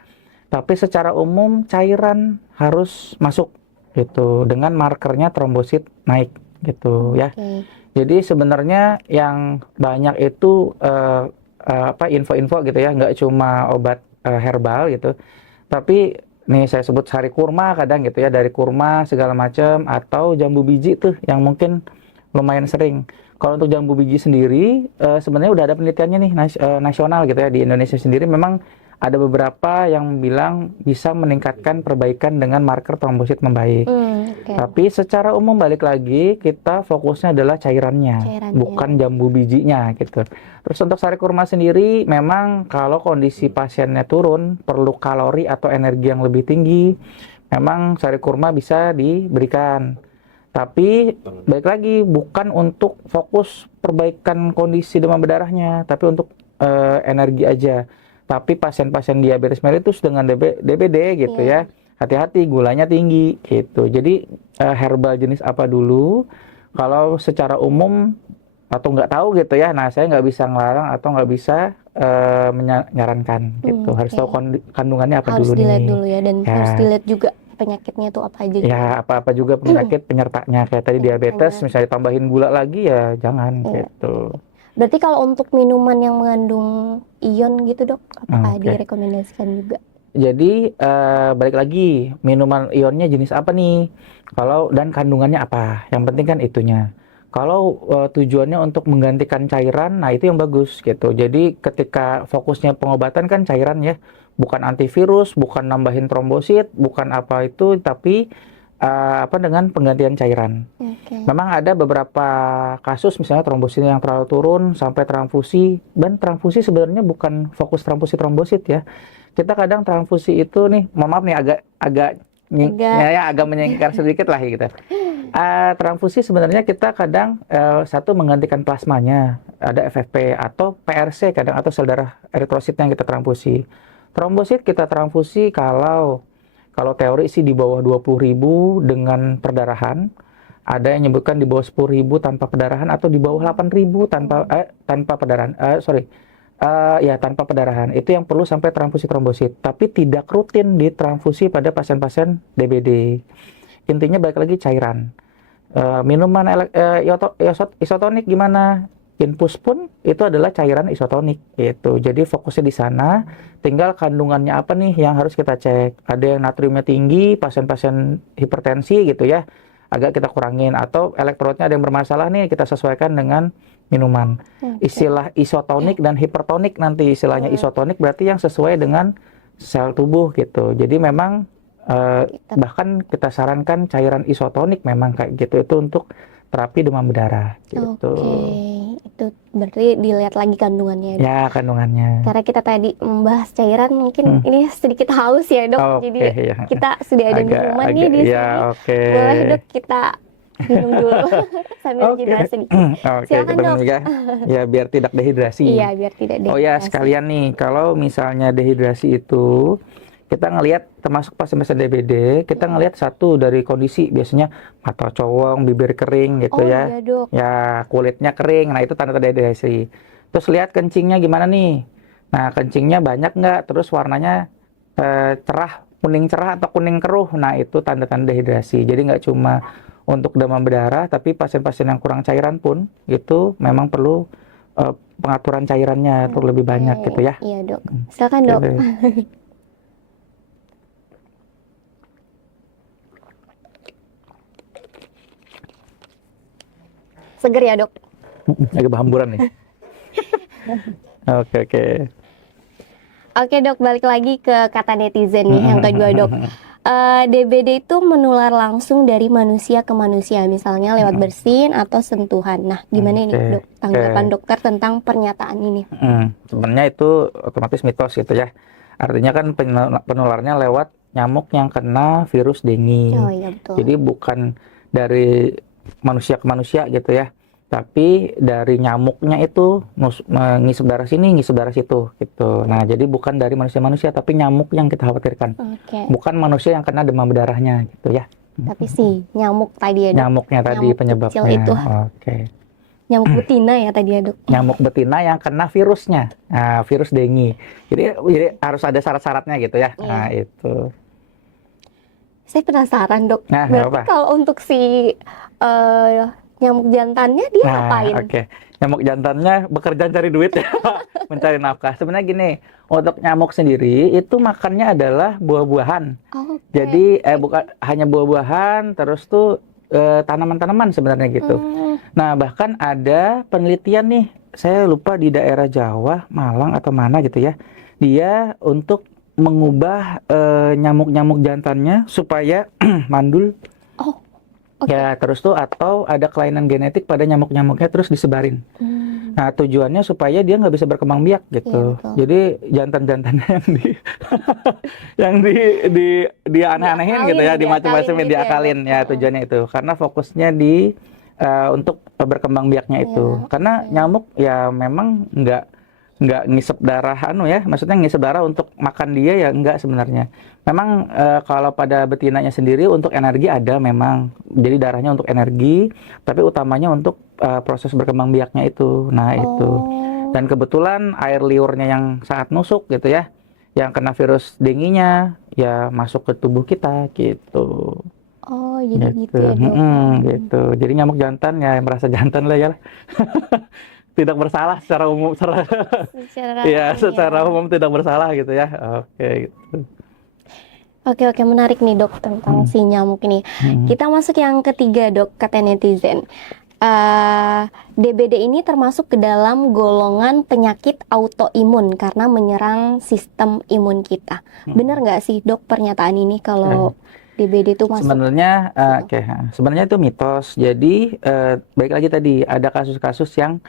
Tapi secara umum cairan harus masuk gitu dengan markernya trombosit naik gitu ya. Oke. Jadi sebenarnya yang banyak itu apa info-info gitu ya, nggak cuma obat herbal gitu, tapi nih saya sebut sari kurma kadang gitu ya, dari kurma segala macam atau jambu biji tuh yang mungkin lumayan sering. Kalau untuk jambu biji sendiri sebenarnya udah ada penelitiannya nih nasional gitu ya di Indonesia sendiri memang ada beberapa yang bilang bisa meningkatkan perbaikan dengan marker trombosit membaik. Oke. Tapi secara umum balik lagi kita fokusnya adalah cairannya, bukan jambu bijinya gitu. Terus untuk sari kurma sendiri memang kalau kondisi pasiennya turun, perlu kalori atau energi yang lebih tinggi, memang sari kurma bisa diberikan. Tapi balik lagi bukan untuk fokus perbaikan kondisi demam berdarahnya, tapi untuk energi aja. Tapi pasien-pasien diabetes mellitus dengan DBD gitu ya, hati-hati gulanya tinggi gitu. Jadi herbal jenis apa dulu? Kalau secara umum atau nggak tahu gitu ya, nah saya nggak bisa ngelarang atau nggak bisa menyarankan gitu. Harus tahu kandungannya apa Harus dulu dilihat nih. dulu ya, dan harus dilihat juga penyakitnya itu apa aja. Ya apa-apa juga penyakit penyertanya kayak tadi diabetes, misalnya tambahin gula lagi ya jangan gitu. Berarti kalau untuk minuman yang mengandung ion gitu dok, apakah direkomendasikan juga? Jadi balik lagi minuman ionnya jenis apa nih? Kalau dan kandungannya apa? Yang penting kan itunya. Kalau tujuannya untuk menggantikan cairan, nah itu yang bagus gitu. Jadi ketika fokusnya pengobatan kan cairan ya, bukan antivirus, bukan nambahin trombosit, bukan apa itu, tapi apa dengan penggantian cairan. Memang ada beberapa kasus misalnya trombositnya yang terlalu turun sampai transfusi, dan transfusi sebenarnya bukan fokus transfusi trombosit ya. Kita kadang transfusi itu nih, mohon maaf nih agak menyingkir sedikit lah gitu. Transfusi sebenarnya kita kadang satu menggantikan plasmanya, ada FFP atau PRC kadang atau sel darah eritrosit yang kita transfusi. Trombosit kita transfusi kalau teori sih di bawah 20.000 dengan perdarahan, ada yang menyebutkan di bawah 10.000 tanpa perdarahan atau di bawah 8.000 tanpa perdarahan. Tanpa perdarahan. Itu yang perlu sampai transfusi trombosit, tapi tidak rutin ditransfusi pada pasien-pasien DBD. Intinya balik lagi cairan. Minuman isotonik gimana? Infus pun itu adalah cairan isotonik gitu. Jadi fokusnya di sana, tinggal kandungannya apa nih yang harus kita cek. Ada yang natriumnya tinggi, pasien-pasien hipertensi gitu ya, agak kita kurangin, atau elektrolitnya ada yang bermasalah nih, kita sesuaikan dengan minuman. Istilah isotonik dan hipertonik nanti istilahnya isotonik berarti yang sesuai dengan sel tubuh gitu. Jadi memang bahkan kita sarankan cairan isotonik memang kayak gitu itu untuk terapi demam berdarah gitu. Itu berarti dilihat lagi kandungannya. Ya, kandungannya. Karena kita tadi membahas cairan, mungkin ini sedikit haus ya dok. Jadi kita sudah ada minuman nih di sini. Boleh dok kita minum dulu sambil jeda sedikit. Silakan dok. Ya biar tidak dehidrasi. Iya, biar tidak dehidrasi. Oh ya, sekalian nih, kalau misalnya dehidrasi itu kita ngelihat termasuk pasien-pasien DBD, kita ngelihat satu dari kondisi biasanya mata cowong, bibir kering gitu ya. Iya, dok. Ya, kulitnya kering. Nah, itu tanda-tanda dehidrasi. Terus lihat kencingnya gimana nih. Nah, kencingnya banyak nggak? Terus warnanya cerah, kuning cerah atau kuning keruh. Nah, itu tanda-tanda dehidrasi. Jadi nggak cuma untuk demam berdarah, tapi pasien-pasien yang kurang cairan pun itu memang perlu pengaturan cairannya perlu lebih banyak gitu ya. Iya, dok. Silakan dok. seger ya dok. Agak berhamburan nih. Oke, oke. Oke dok, balik lagi ke kata netizen nih yang kedua dok. DBD itu menular langsung dari manusia ke manusia, misalnya lewat bersin atau sentuhan. Nah, gimana nih Oke, dok tanggapan oke. dokter tentang pernyataan ini? Sebenarnya itu otomatis mitos gitu ya. Artinya kan penularnya lewat nyamuk yang kena virus Oh dengue. iya betul. Jadi bukan dari manusia ke manusia gitu ya. Tapi dari nyamuknya itu ngisep darah sini, ngisep darah situ gitu. Nah, jadi bukan dari manusia-manusia tapi nyamuk yang kita khawatirkan. Oke, Bukan manusia yang kena demam berdarahnya gitu ya. tapi si nyamuk tadi ya dok, Nyamuknya tadi nyamuk kecil penyebabnya. itu, Oke. nyamuk betina ya tadi ya dok. Nyamuk betina yang kena virusnya. Nah, virus dengue. Jadi harus ada syarat-syaratnya gitu ya. Iya. Nah, itu. Saya penasaran dok, Nah, nggak berarti apa. kalau untuk si nyamuk jantannya dia Nah, ngapain? oke. Nyamuk jantannya bekerja cari duit ya, Pak. Mencari nafkah. Sebenarnya gini, untuk nyamuk sendiri itu makannya adalah buah-buahan. Oke. Jadi bukan hanya buah-buahan, terus tuh tanaman-tanaman sebenarnya gitu. Nah, bahkan ada penelitian nih, saya lupa di daerah Jawa, Malang atau mana gitu ya. Dia untuk mengubah nyamuk-nyamuk jantannya supaya mandul. Oh, oke. Ya, terus tuh atau ada kelainan genetik pada nyamuk-nyamuknya terus disebarin. Nah, tujuannya supaya dia nggak bisa berkembang biak gitu. Iya, betul. Jadi jantan-jantannya yang di aneh-anehin gitu ya, di macam-macam Diakalin gitu ya, diakalin Dok. ya tujuannya itu. Karena fokusnya di untuk berkembang biaknya itu. Iya, Karena oke. nyamuk ya memang nggak ngisep darah maksudnya ngisep darah untuk makan dia ya enggak sebenarnya. Memang kalau pada betinanya sendiri untuk energi ada memang. Jadi darahnya untuk energi, tapi utamanya untuk proses berkembang biaknya itu. Nah, itu. Oh, Dan kebetulan air liurnya yang sangat nusuk gitu ya. Yang kena virus denginya ya masuk ke tubuh kita gitu. oh jadi gitu Gitu. ya dok. Gitu. Jadi nyamuk jantan ya merasa jantan lah ya. Tidak bersalah secara umum, Secara ya ini secara ya. umum tidak bersalah gitu ya. Oke, gitu. Oke, menarik nih dok tentang si nyamuk ini. Kita masuk yang ketiga dok, kata netizen. DBD ini termasuk ke dalam golongan penyakit autoimun karena menyerang sistem imun kita. Benar nggak sih dok pernyataan ini kalau DBD itu masuk? Sebenarnya, sebenarnya itu mitos. Jadi baik lagi tadi ada kasus-kasus yang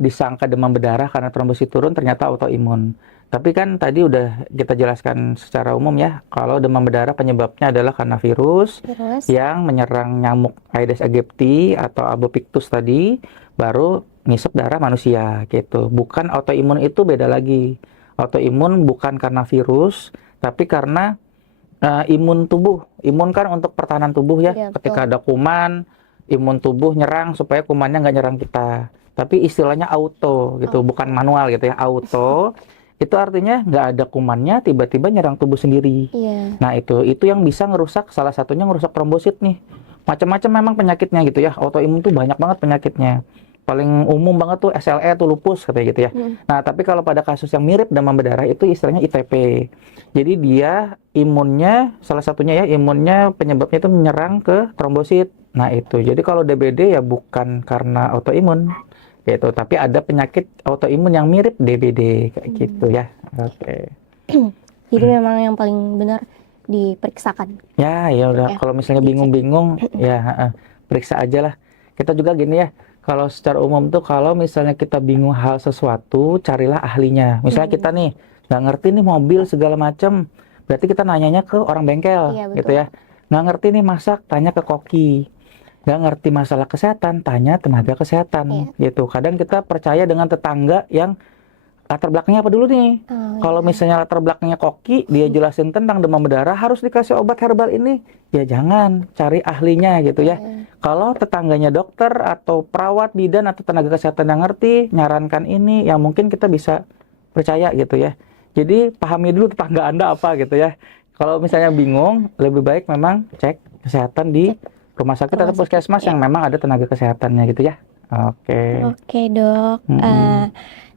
disangka demam berdarah karena trombosit turun ternyata autoimun. Tapi kan tadi udah kita jelaskan secara umum ya, kalau demam berdarah penyebabnya adalah karena virus Terus? yang menyerang nyamuk Aedes aegypti atau Albopictus tadi, baru ngisep darah manusia gitu. Bukan autoimun, itu beda lagi. Autoimun bukan karena virus, tapi karena imun tubuh. Imun kan untuk pertahanan tubuh ya. Iya, Ketika betul. ada kuman, imun tubuh nyerang supaya kumannya nggak nyerang kita. Tapi istilahnya auto gitu, bukan manual gitu ya. Auto itu artinya nggak ada kumannya, tiba-tiba nyerang tubuh sendiri. Iya. Nah, itu yang bisa ngerusak, salah satunya ngerusak trombosit nih. Macam-macam memang penyakitnya gitu ya. Autoimun tuh banyak banget penyakitnya. Paling umum banget tuh SLE tuh lupus katanya gitu ya. Nah, tapi kalau pada kasus yang mirip demam berdarah itu istilahnya ITP. Jadi dia imunnya, salah satunya ya, imunnya penyebabnya itu menyerang ke trombosit. Nah, itu. Jadi kalau DBD ya bukan karena autoimun gitu, tapi ada penyakit autoimun yang mirip DBD kayak gitu ya. Oke. Jadi memang yang paling benar diperiksakan. Ya udah. Oke. Kalau misalnya bingung-bingung, ya periksa aja lah. Kita juga gini ya. Kalau secara umum tuh, kalau misalnya kita bingung hal sesuatu, carilah ahlinya. Misalnya kita nih nggak ngerti nih mobil segala macam, berarti kita nanyanya ke orang bengkel, Iya, gitu ya. Nggak ngerti nih masak, tanya ke koki. Nggak ngerti masalah kesehatan, tanya tenaga kesehatan, gitu. Kadang kita percaya dengan tetangga yang latar belakangnya apa dulu nih. Kalau misalnya latar belakangnya koki, dia jelasin tentang demam berdarah, harus dikasih obat herbal ini. Ya jangan, cari ahlinya gitu ya. Kalau tetangganya dokter atau perawat, bidan atau tenaga kesehatan yang ngerti, nyarankan ini, ya mungkin kita bisa percaya gitu ya. Jadi pahami dulu tetangga Anda apa gitu ya. Kalau misalnya bingung, lebih baik memang cek kesehatan di rumah sakit atau puskesmas yang memang ada tenaga kesehatannya gitu ya. Oke dok.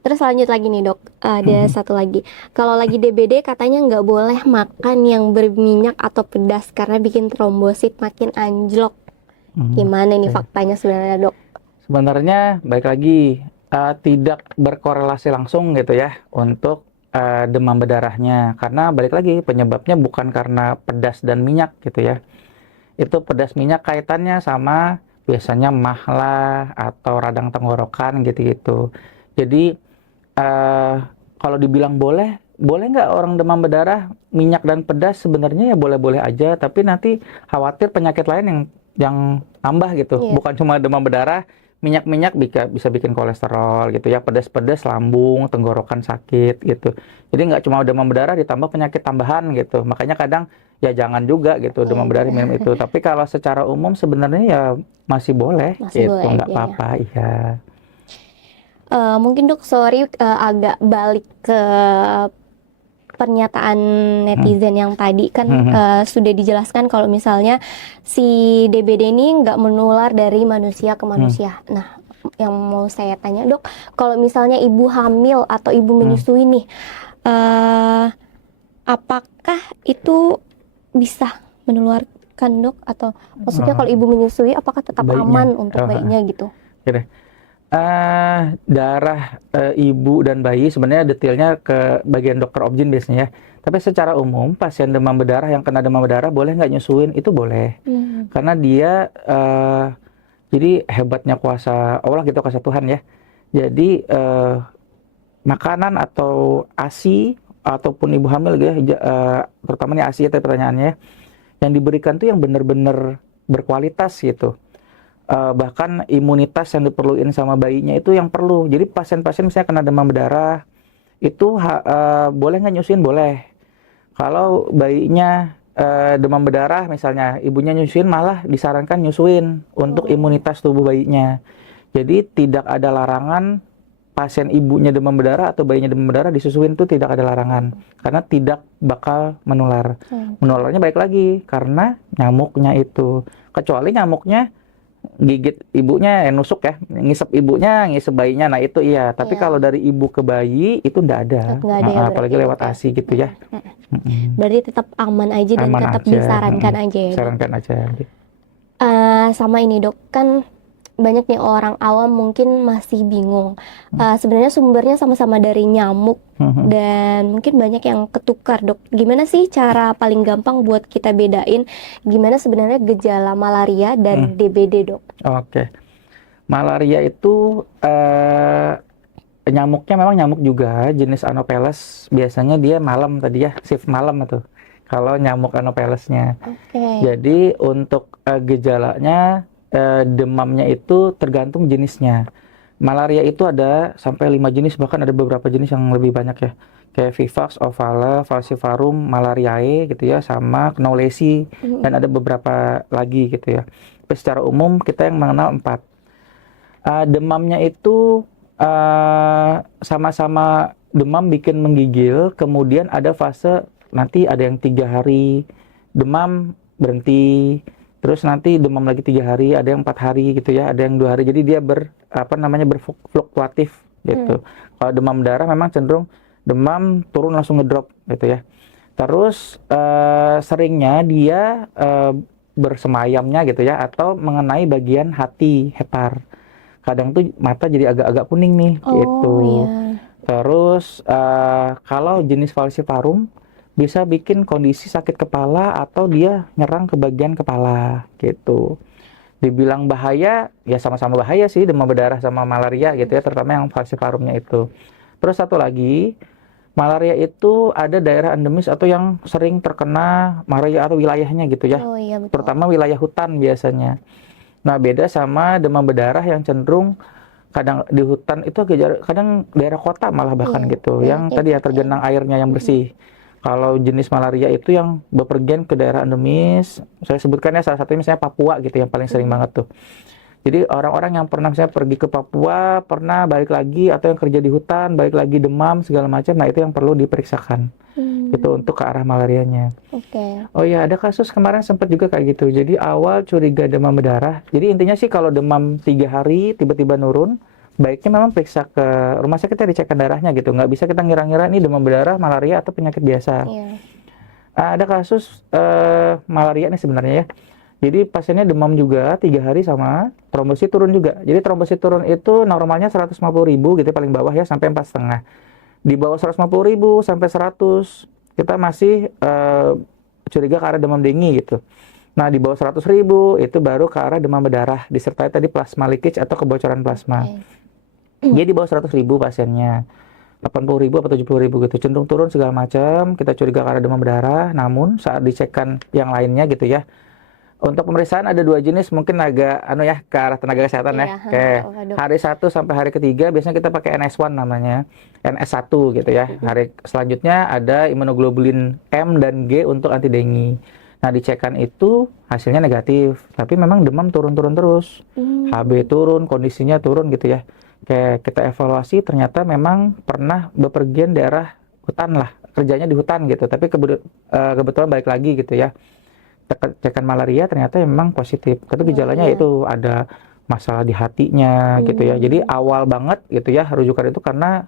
Terus lanjut lagi nih dok, ada satu lagi. Kalau lagi DBD katanya nggak boleh makan yang berminyak atau pedas karena bikin trombosit makin anjlok. Gimana nih faktanya sebenarnya dok? Sebenarnya baik lagi tidak berkorelasi langsung gitu ya untuk demam berdarahnya, karena balik lagi penyebabnya bukan karena pedas dan minyak gitu ya. Itu pedas minyak kaitannya sama biasanya mah lah atau radang tenggorokan gitu-gitu. Jadi kalau dibilang boleh, boleh nggak orang demam berdarah minyak dan pedas? Sebenarnya ya boleh-boleh aja, tapi nanti khawatir penyakit lain yang nambah gitu. Iya. Bukan cuma demam berdarah, minyak-minyak bisa bikin kolesterol gitu ya, pedas-pedas lambung, tenggorokan sakit gitu. Jadi nggak cuma demam berdarah ditambah penyakit tambahan gitu. Makanya kadang ya jangan juga gitu demam berdarah minum itu. Tapi kalau secara umum sebenarnya ya masih boleh Masih gitu, boleh nggak aja ya. apa-apa iya. Mungkin Dok, sorry agak balik ke pernyataan netizen yang tadi kan sudah dijelaskan kalau misalnya si DBD ini nggak menular dari manusia ke manusia. Nah, yang mau saya tanya Dok, kalau misalnya ibu hamil atau ibu menyusui nih, apakah itu bisa menularkan Dok? Atau maksudnya kalau ibu menyusui apakah tetap Bayinya. aman untuk bayinya gitu? Oke. Darah ibu dan bayi sebenarnya detailnya ke bagian dokter obgyn biasanya ya. Tapi secara umum pasien demam berdarah yang kena demam berdarah boleh nggak nyusuin? Itu boleh. Karena dia jadi hebatnya kuasa Allah gitu, kuasa Tuhan ya. Jadi makanan atau ASI ataupun ibu hamil gitu ya, terutama nih ASI ya pertanyaannya, yang diberikan tuh yang benar-benar berkualitas gitu. Bahkan imunitas yang diperluin sama bayinya itu yang perlu. Jadi pasien-pasien misalnya kena demam berdarah itu boleh nggak nyusuin? Boleh. Kalau bayinya demam berdarah misalnya ibunya nyusuin, malah disarankan nyusuin untuk imunitas tubuh bayinya. Jadi tidak ada larangan pasien ibunya demam berdarah atau bayinya demam berdarah disusuin, itu tidak ada larangan karena tidak bakal menular. Menularnya baik lagi karena nyamuknya itu. Kecuali nyamuknya gigit ibunya, nusuk ya, ngisep ibunya, ngisep bayinya, nah itu iya. Tapi kalau dari ibu ke bayi itu enggak ada, Nggak ada ya apalagi berarti, lewat Dok, ya? ASI gitu ya. Berarti tetap aman aja dan Aman tetap aja. disarankan aja ya Dok? Sarankan aja. Sama ini Dok, kan banyak nih orang awam mungkin masih bingung. Sebenarnya sumbernya sama-sama dari nyamuk dan mungkin banyak yang ketukar Dok. Gimana sih cara paling gampang buat kita bedain gimana sebenarnya gejala malaria dan DBD Dok? Oke. Malaria itu nyamuknya memang nyamuk juga, jenis Anopheles. Biasanya dia malam tadi ya, shift malam itu. Kalau nyamuk Anophelesnya. Jadi untuk gejalanya demamnya itu tergantung jenisnya. Malaria itu ada sampai 5 jenis, bahkan ada beberapa jenis yang lebih banyak ya. Kayak Vivax, Ovala, Falciparum, Malariae gitu ya, sama Knowlesi, dan ada beberapa lagi gitu ya. Tapi secara umum kita yang mengenal 4. Demamnya itu sama-sama demam bikin menggigil, kemudian ada fase nanti ada yang 3 hari demam berhenti, terus nanti demam lagi 3 hari, ada yang 4 hari gitu ya, ada yang 2 hari. Jadi dia berfluktuatif gitu. Kalau demam darah memang cenderung demam turun langsung ngedrop gitu ya. Terus seringnya dia bersemayamnya gitu ya, atau mengenai bagian hati, hepar. Kadang tuh mata jadi agak-agak kuning nih gitu. Terus kalau jenis falciparum bisa bikin kondisi sakit kepala atau dia nyerang ke bagian kepala gitu. Dibilang bahaya, ya sama-sama bahaya sih demam berdarah sama malaria gitu ya, terutama yang falciparumnya itu. Terus satu lagi, malaria itu ada daerah endemis atau yang sering terkena malaria atau wilayahnya gitu ya. Terutama wilayah hutan biasanya. Nah, beda sama demam berdarah yang cenderung kadang di hutan itu kadang daerah kota malah bahkan gitu. Yang tadi ya tergenang airnya yang bersih. Kalau jenis malaria itu yang bepergian ke daerah endemis, saya sebutkan ya salah satunya misalnya Papua gitu yang paling sering banget tuh. Jadi orang-orang yang pernah misalnya pergi ke Papua, pernah balik lagi, atau yang kerja di hutan, balik lagi demam segala macam, nah itu yang perlu diperiksakan. Itu untuk ke arah malarianya. Oh iya, ada kasus kemarin sempat juga kayak gitu. Jadi awal curiga demam berdarah. Jadi intinya sih kalau demam 3 hari tiba-tiba nurun, baiknya memang periksa ke rumah sakit, kita dicekkan darahnya gitu. Nggak bisa kita ngira-ngira ini demam berdarah, malaria, atau penyakit biasa. Ada kasus malaria nih sebenarnya ya. Jadi pasiennya demam juga 3 hari sama trombosit turun juga. Jadi trombosit turun itu normalnya 150.000 gitu paling bawah ya sampai 4,5. Di bawah 150.000 sampai 100 kita masih curiga ke arah demam dengue gitu. Nah di bawah 100.000 itu baru ke arah demam berdarah disertai tadi plasma leakage atau kebocoran plasma. Dia di bawah 100.000 pasiennya. 80.000 atau 70.000 gitu, cenderung turun segala macam, kita curiga karena demam berdarah. Namun saat dicekkan yang lainnya gitu ya, untuk pemeriksaan ada 2 jenis, mungkin agak ke arah tenaga kesehatan ya. Iya, Oke, Dok. hari 1 sampai hari ketiga biasanya kita pakai NS1 namanya, NS1 gitu ya. Hari selanjutnya ada imunoglobulin M dan G untuk anti dengue. Nah dicekkan itu hasilnya negatif, tapi memang demam turun-turun terus, HB turun, kondisinya turun gitu ya. Kayak kita evaluasi ternyata memang pernah bepergian daerah hutan lah, kerjanya di hutan gitu, tapi kebetulan balik lagi gitu ya. Cekan malaria ternyata memang positif, tapi gejalanya itu ada masalah di hatinya gitu ya. Jadi awal banget gitu ya rujukan itu karena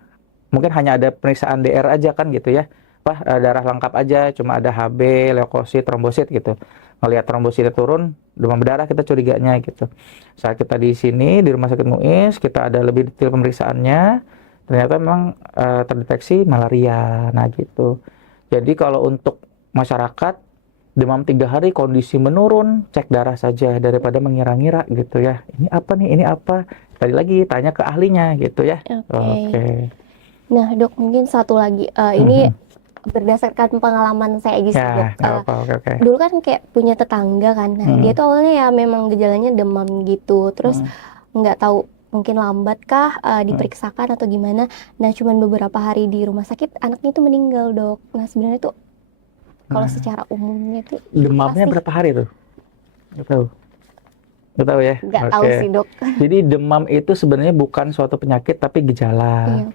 mungkin hanya ada pemeriksaan DR aja kan gitu ya, darah lengkap aja, cuma ada HB, leukosit, trombosit gitu. Ngelihat trombositnya turun, demam berdarah kita curiganya gitu. Saat kita di sini di Rumah Sakit Muiz, kita ada lebih detail pemeriksaannya, ternyata memang terdeteksi malaria. Nah gitu. Jadi kalau untuk masyarakat demam 3 hari kondisi menurun, cek darah saja daripada mengira-ngira gitu ya. Ini apa nih? Ini apa? Tadi lagi tanya ke ahlinya gitu ya. Oke. Nah, Dok, mungkin satu lagi. Ini berdasarkan pengalaman saya aja sih, Dok. Oke. Dulu kan kayak punya tetangga kan. Nah, dia tuh awalnya ya memang gejalanya demam gitu. Terus nggak tahu mungkin lambat kah diperiksakan atau gimana. Nah, cuman beberapa hari di rumah sakit anaknya itu meninggal, Dok. Nah, sebenarnya tuh kalau secara umumnya tuh demamnya berapa hari tuh? Nggak tahu. Nggak tahu ya? Nggak tahu sih, Dok. Jadi demam itu sebenarnya bukan suatu penyakit tapi gejala.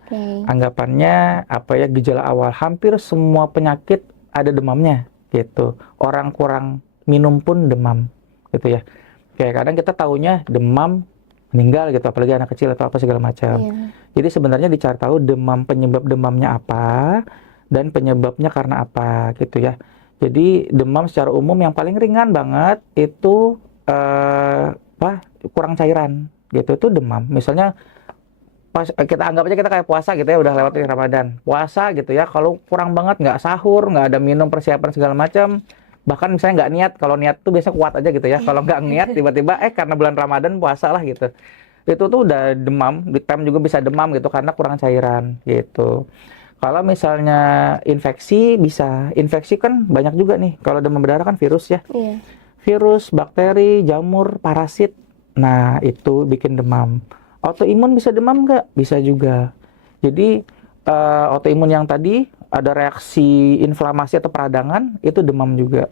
Anggapannya gejala awal. Hampir semua penyakit ada demamnya gitu. Orang kurang minum pun demam gitu ya. Kayak kadang kita taunya demam meninggal gitu, apalagi anak kecil atau apa segala macam. Jadi sebenarnya dicari tahu penyebab demamnya apa dan penyebabnya karena apa gitu ya. Jadi demam secara umum yang paling ringan banget itu kurang cairan gitu, itu demam. Misalnya pas kita anggap aja kita kayak puasa gitu ya, udah lewat Ramadan, puasa gitu ya, kalau kurang banget nggak sahur, nggak ada minum persiapan segala macam, bahkan misalnya nggak niat, kalau niat tuh biasanya kuat aja gitu ya, kalau nggak niat tiba-tiba karena bulan Ramadan puasa lah gitu, itu tuh udah demam, di time juga bisa demam gitu karena kurang cairan gitu. Kalau misalnya infeksi kan banyak juga nih, kalau demam berdarah kan virus ya. Virus, bakteri, jamur, parasit. Nah, itu bikin demam. Autoimun bisa demam nggak? Bisa juga. Jadi, autoimun yang tadi ada reaksi inflamasi atau peradangan, itu demam juga.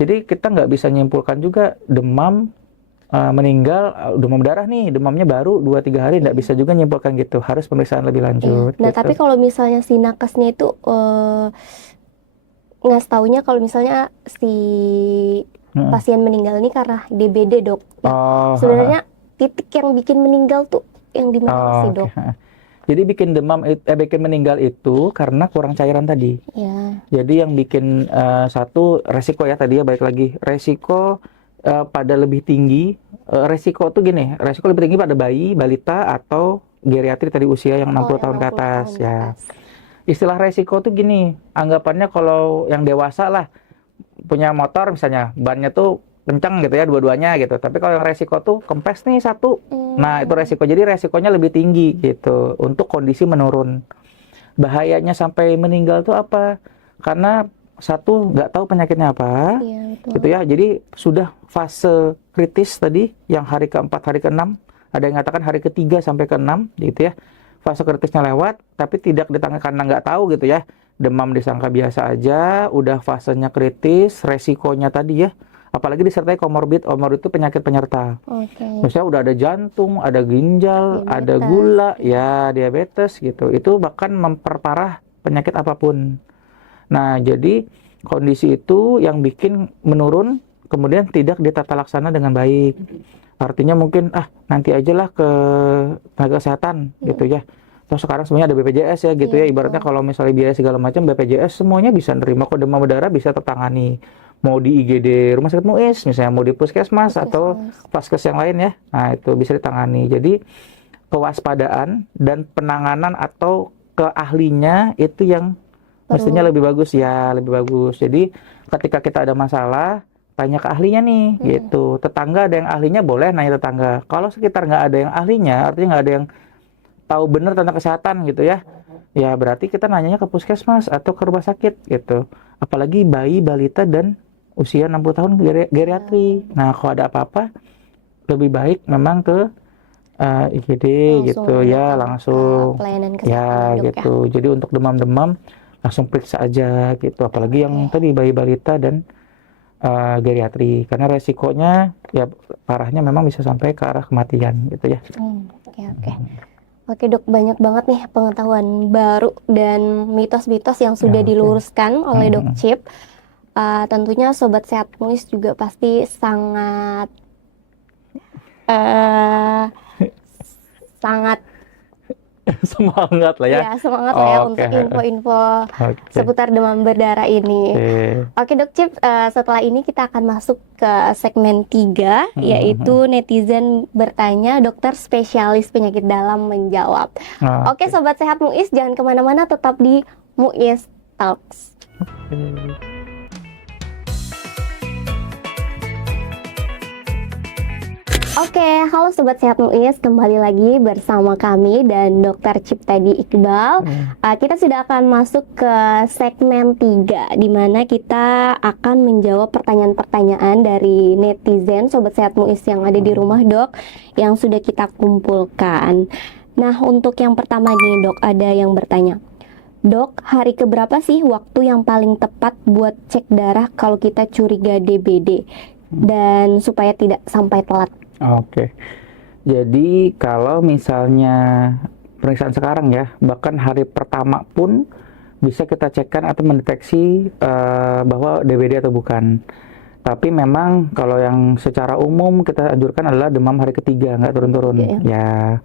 Jadi, kita nggak bisa nyimpulkan juga demam meninggal, demam berdarah nih, demamnya baru 2-3 hari, nggak bisa juga nyimpulkan gitu. Harus pemeriksaan lebih lanjut. Nah, gitu. tapi kalau misalnya si nakesnya itu ngasih taunya kalau misalnya si pasien meninggal ini karena DBD, Dok. Nah, sebenarnya titik yang bikin meninggal tuh yang di mana sih, Dok? Jadi bikin bikin meninggal itu karena kurang cairan tadi. Jadi yang bikin satu resiko ya tadi ya, balik lagi resiko pada lebih tinggi. Resiko tuh gini, resiko lebih tinggi pada bayi, balita atau geriatri tadi usia yang 60 tahun ke atas ya. Istilah resiko tuh gini, anggapannya kalau yang dewasa lah, punya motor misalnya, bannya tuh kencang gitu ya dua-duanya gitu. Tapi kalau yang resiko tuh kempes nih satu. Nah, itu resiko. Jadi resikonya lebih tinggi gitu untuk kondisi menurun. Bahayanya sampai meninggal tuh apa? Karena satu nggak tahu penyakitnya apa. Gitu ya. Jadi sudah fase kritis tadi yang hari ke-4, hari ke-6, ada yang mengatakan hari ke-3 sampai ke-6 gitu ya. Fase kritisnya lewat tapi tidak ditangani karena nggak tahu gitu ya. Demam disangka biasa aja, udah fasenya kritis, resikonya tadi ya, apalagi disertai komorbid itu penyakit penyerta. Misalnya udah ada jantung, ada ginjal, ada gula, ya diabetes gitu, itu bahkan memperparah penyakit apapun. Nah, jadi kondisi itu yang bikin menurun, kemudian tidak ditata laksana dengan baik. Artinya mungkin, nanti aja lah ke tenaga kesehatan gitu ya. Terus sekarang semuanya ada BPJS ya gitu ya, ibaratnya kalau misalnya biaya segala macam BPJS semuanya bisa nerima, kok demam berdarah bisa tertangani. mau di IGD Rumah Sakit Muis, misalnya mau di Puskesmas atau Vaskes yang lain ya. Nah, itu bisa ditangani. Jadi kewaspadaan dan penanganan atau ke ahlinya itu yang mestinya lebih bagus ya, lebih bagus. Jadi ketika kita ada masalah, tanya ke ahlinya nih, gitu. Tetangga ada yang ahlinya, boleh nanya tetangga. Kalau sekitar nggak ada yang ahlinya, artinya nggak ada yang tahu benar tentang kesehatan gitu ya. Ya berarti kita nanyanya ke puskesmas atau ke rumah sakit gitu. Apalagi bayi, balita, dan usia 60 tahun geriatri. Nah kalau ada apa-apa, lebih baik memang ke IGD gitu ya, langsung pelayanan ya kesehatan gitu. Jadi untuk demam-demam langsung periksa aja gitu. Apalagi yang tadi bayi, balita, dan geriatri, karena resikonya ya parahnya memang bisa sampai ke arah kematian gitu ya. Oke Dok, banyak banget nih pengetahuan baru dan mitos-mitos yang sudah diluruskan oleh Dok Cip. Tentunya Sobat Sehat Muis juga pasti sangat sangat semangat lah ya. Ya, semangat lah ya untuk info-info seputar demam berdarah ini. Oke Dok Cip, setelah ini kita akan masuk ke segmen 3, yaitu netizen bertanya, dokter spesialis penyakit dalam menjawab. Oke Sobat Sehat Muis, jangan kemana-mana, tetap di Muis Talks. Oke, halo Sobat Sehat Muis, kembali lagi bersama kami dan Dr. Cip tadi Iqbal. Kita sudah akan masuk ke segmen 3, di mana kita akan menjawab pertanyaan-pertanyaan dari netizen Sobat Sehat Muis yang ada di rumah Dok, yang sudah kita kumpulkan. Nah, untuk yang pertama nih Dok, ada yang bertanya, Dok, hari keberapa sih waktu yang paling tepat buat cek darah kalau kita curiga DBD? Dan supaya tidak sampai telat. Oke, jadi kalau misalnya pemeriksaan sekarang ya, bahkan hari pertama pun bisa kita cekkan atau mendeteksi bahwa DBD atau bukan. Tapi memang kalau yang secara umum kita anjurkan adalah demam hari ketiga, nggak turun-turun. Ya,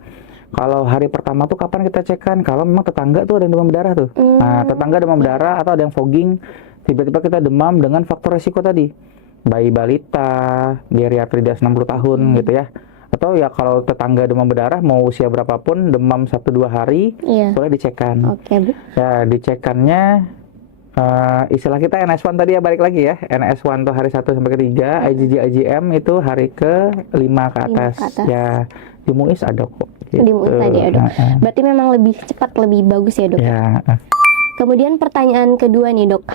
kalau hari pertama tuh kapan kita cekkan? Kalau memang tetangga tuh ada yang demam berdarah tuh. Nah, tetangga demam berdarah atau ada yang fogging, tiba-tiba kita demam dengan faktor resiko tadi. Bayi, balita, geriatri di atas 60 tahun gitu ya. Atau ya kalau tetangga demam berdarah mau usia berapapun, demam 1-2 hari, boleh dicekkan. Ya, dicekkannya istilah kita NS1 tadi ya, balik lagi ya. NS1 tuh hari 1 sampai ke 3, IgG IgM itu hari ke 5 ke atas. Ya, di Muis ada kok. Gitu. Di Muis tadi ya Dok. Berarti memang lebih cepat, lebih bagus ya Dok. Ya. Kemudian pertanyaan kedua nih Dok.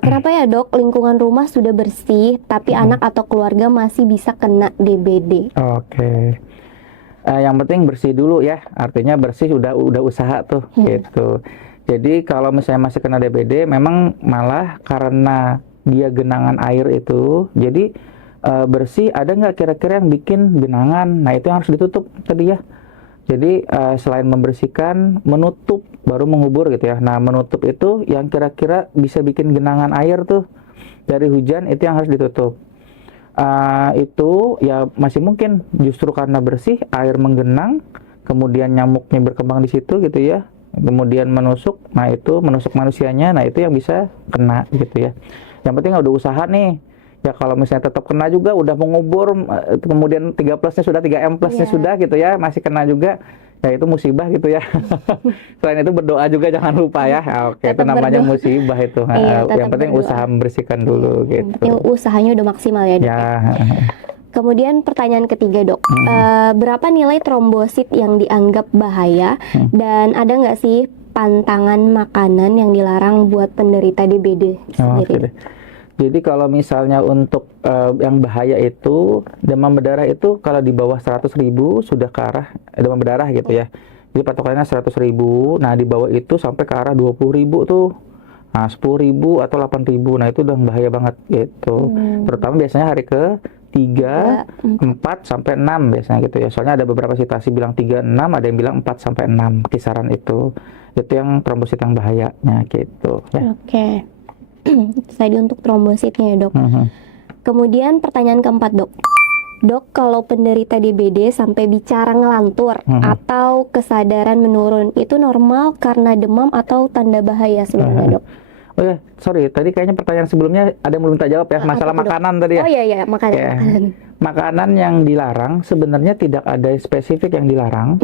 Kenapa ya Dok, lingkungan rumah sudah bersih, tapi anak atau keluarga masih bisa kena DBD? Oke. Yang penting bersih dulu ya, artinya bersih udah usaha tuh, gitu. Jadi kalau misalnya masih kena DBD, memang malah karena dia genangan air itu, jadi bersih ada nggak kira-kira yang bikin genangan? Nah itu yang harus ditutup tadi ya. Jadi selain membersihkan, menutup, baru mengubur gitu ya. Nah menutup itu yang kira-kira bisa bikin genangan air tuh dari hujan, itu yang harus ditutup. Itu ya masih mungkin justru karena bersih, air menggenang, kemudian nyamuknya berkembang di situ gitu ya. Kemudian menusuk, nah itu menusuk manusianya, nah itu yang bisa kena gitu ya. Yang penting udah usaha nih. Ya kalau misalnya tetap kena juga, udah mengubur, kemudian 3 plusnya sudah, 3M plusnya sudah gitu ya, masih kena juga, ya itu musibah gitu ya. Selain itu berdoa juga jangan lupa ya. Oke, itu namanya musibah itu. Yang penting berdoa. Usaha membersihkan dulu gitu. Yang usahanya udah maksimal ya Dok. Kemudian pertanyaan ketiga Dok, berapa nilai trombosit yang dianggap bahaya, dan ada nggak sih pantangan makanan yang dilarang buat penderita DBD sendiri? Jadi kalau misalnya untuk yang bahaya itu, demam berdarah itu kalau di bawah 100.000 sudah ke arah demam berdarah gitu ya. Jadi patokannya 100.000, nah di bawah itu sampai ke arah 20.000 tuh. Nah 10.000 atau 8.000, nah itu udah bahaya banget gitu. Terutama biasanya hari ke 3, 4 sampai 6 biasanya gitu ya. Soalnya ada beberapa situasi bilang 3, 6, ada yang bilang 4 sampai 6 kisaran itu. Itu yang trombosit yang bahayanya gitu ya. Oke. Tadi untuk trombositnya ya Dok. Kemudian pertanyaan keempat Dok. Dok, kalau penderita DBD sampai bicara ngelantur atau kesadaran menurun, itu normal karena demam atau tanda bahaya sebenarnya Dok? Oh ya, sorry, tadi kayaknya pertanyaan sebelumnya ada yang belum tak jawab ya, masalah Apa tuh, Dok? makanan tadi ya. Oh iya, makanan. Ya, makanan yang dilarang sebenarnya tidak ada spesifik yang dilarang,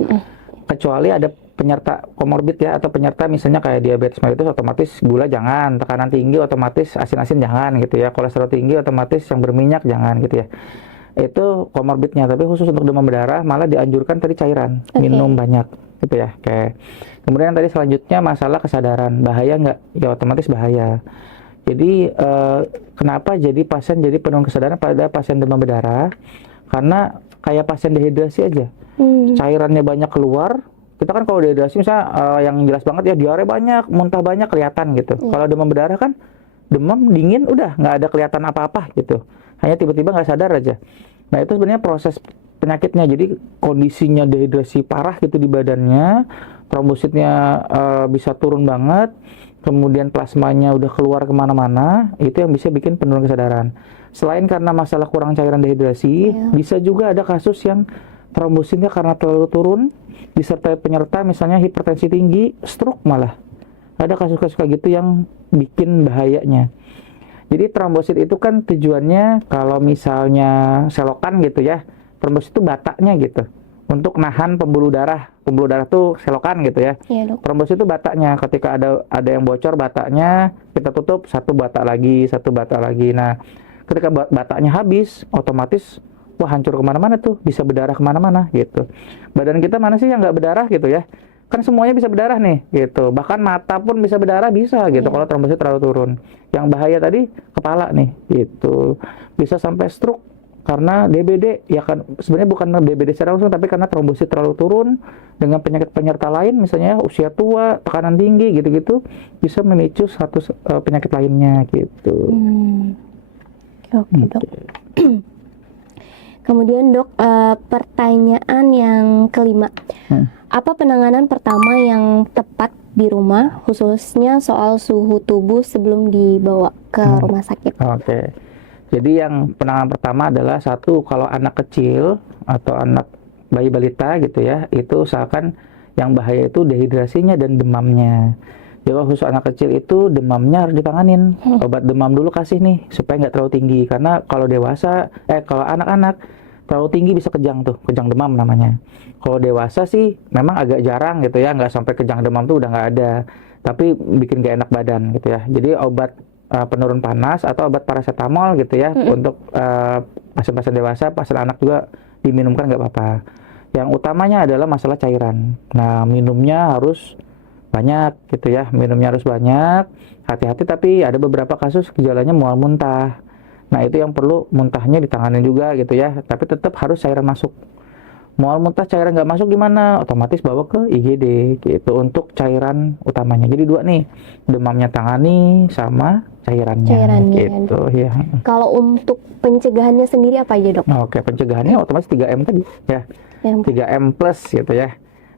kecuali ada penyerta komorbid ya, atau penyerta misalnya kayak diabetes mellitus, otomatis gula jangan, tekanan tinggi otomatis asin-asin jangan gitu ya, kolesterol tinggi otomatis yang berminyak jangan gitu ya. Itu komorbidnya, tapi khusus untuk demam berdarah malah dianjurkan tadi cairan, minum banyak gitu ya. Oke. Kemudian tadi selanjutnya masalah kesadaran, bahaya nggak? Ya otomatis bahaya. Jadi kenapa jadi pasien jadi penuh kesadaran pada pasien demam berdarah? Karena kayak pasien dehidrasi aja, cairannya banyak keluar. Kita kan kalau dehidrasi misalnya yang jelas banget ya diare banyak, muntah banyak kelihatan gitu. Kalau demam berdarah kan demam dingin udah nggak ada kelihatan apa-apa gitu, hanya tiba-tiba nggak sadar aja. Nah itu sebenarnya proses penyakitnya. Jadi kondisinya dehidrasi parah gitu di badannya, trombositnya bisa turun banget, kemudian plasmanya udah keluar kemana-mana, itu yang bisa bikin penurunan kesadaran. Selain karena masalah kurang cairan dehidrasi, bisa juga ada kasus yang trombositnya karena terlalu turun, disertai penyerta misalnya hipertensi tinggi, stroke malah. Ada kasus-kasus kayak gitu yang bikin bahayanya. Jadi trombosit itu kan tujuannya kalau misalnya selokan gitu ya, trombosit itu bataknya gitu, untuk nahan pembuluh darah. Pembuluh darah tuh selokan gitu ya. Iya, Dok. Trombosit itu bataknya. Ketika ada yang bocor bataknya, kita tutup, satu batak lagi, satu batak lagi. Nah, ketika bataknya habis, otomatis wah hancur kemana-mana tuh, bisa berdarah kemana-mana gitu. Badan kita mana sih yang nggak berdarah gitu ya? Kan semuanya bisa berdarah nih gitu. Bahkan mata pun bisa berdarah bisa gitu kalau trombosit terlalu turun. Yang bahaya tadi kepala nih gitu. Bisa sampai stroke karena DBD ya kan, sebenarnya bukan DBD secara langsung tapi karena trombosit terlalu turun dengan penyakit penyerta lain misalnya usia tua, tekanan tinggi gitu-gitu bisa memicu satu penyakit lainnya gitu. Oke, Dok. Kemudian Dok, pertanyaan yang kelima. Apa penanganan pertama yang tepat di rumah, khususnya soal suhu tubuh sebelum dibawa ke rumah sakit? Oke. Jadi yang penanganan pertama adalah satu, kalau anak kecil atau anak bayi balita gitu ya, itu usahakan yang bahaya itu dehidrasinya dan demamnya. Jadi khusus anak kecil itu demamnya harus ditanganin. Obat demam dulu kasih nih supaya nggak terlalu tinggi. Karena kalau dewasa, kalau anak-anak terlalu tinggi bisa kejang tuh, kejang demam namanya. Kalau dewasa sih memang agak jarang gitu ya, nggak sampai kejang demam tuh udah nggak ada. Tapi bikin nggak enak badan gitu ya. Jadi obat penurun panas atau obat paracetamol gitu ya untuk pasien-pasien dewasa, pasien anak juga diminumkan nggak apa-apa. Yang utamanya adalah masalah cairan. Nah minumnya harus banyak gitu ya, minumnya harus banyak. Hati-hati tapi ada beberapa kasus gejalanya mual muntah. Nah itu yang perlu muntahnya ditangani juga gitu ya, tapi tetap harus cairan masuk. Mual muntah cairan nggak masuk gimana? Otomatis bawa ke IGD gitu untuk cairan utamanya. Jadi dua nih, demamnya tangani sama cairannya gitu ya. Kalau untuk pencegahannya sendiri apa aja, Dok? Oke, pencegahannya otomatis 3M tadi ya. 3M plus gitu ya.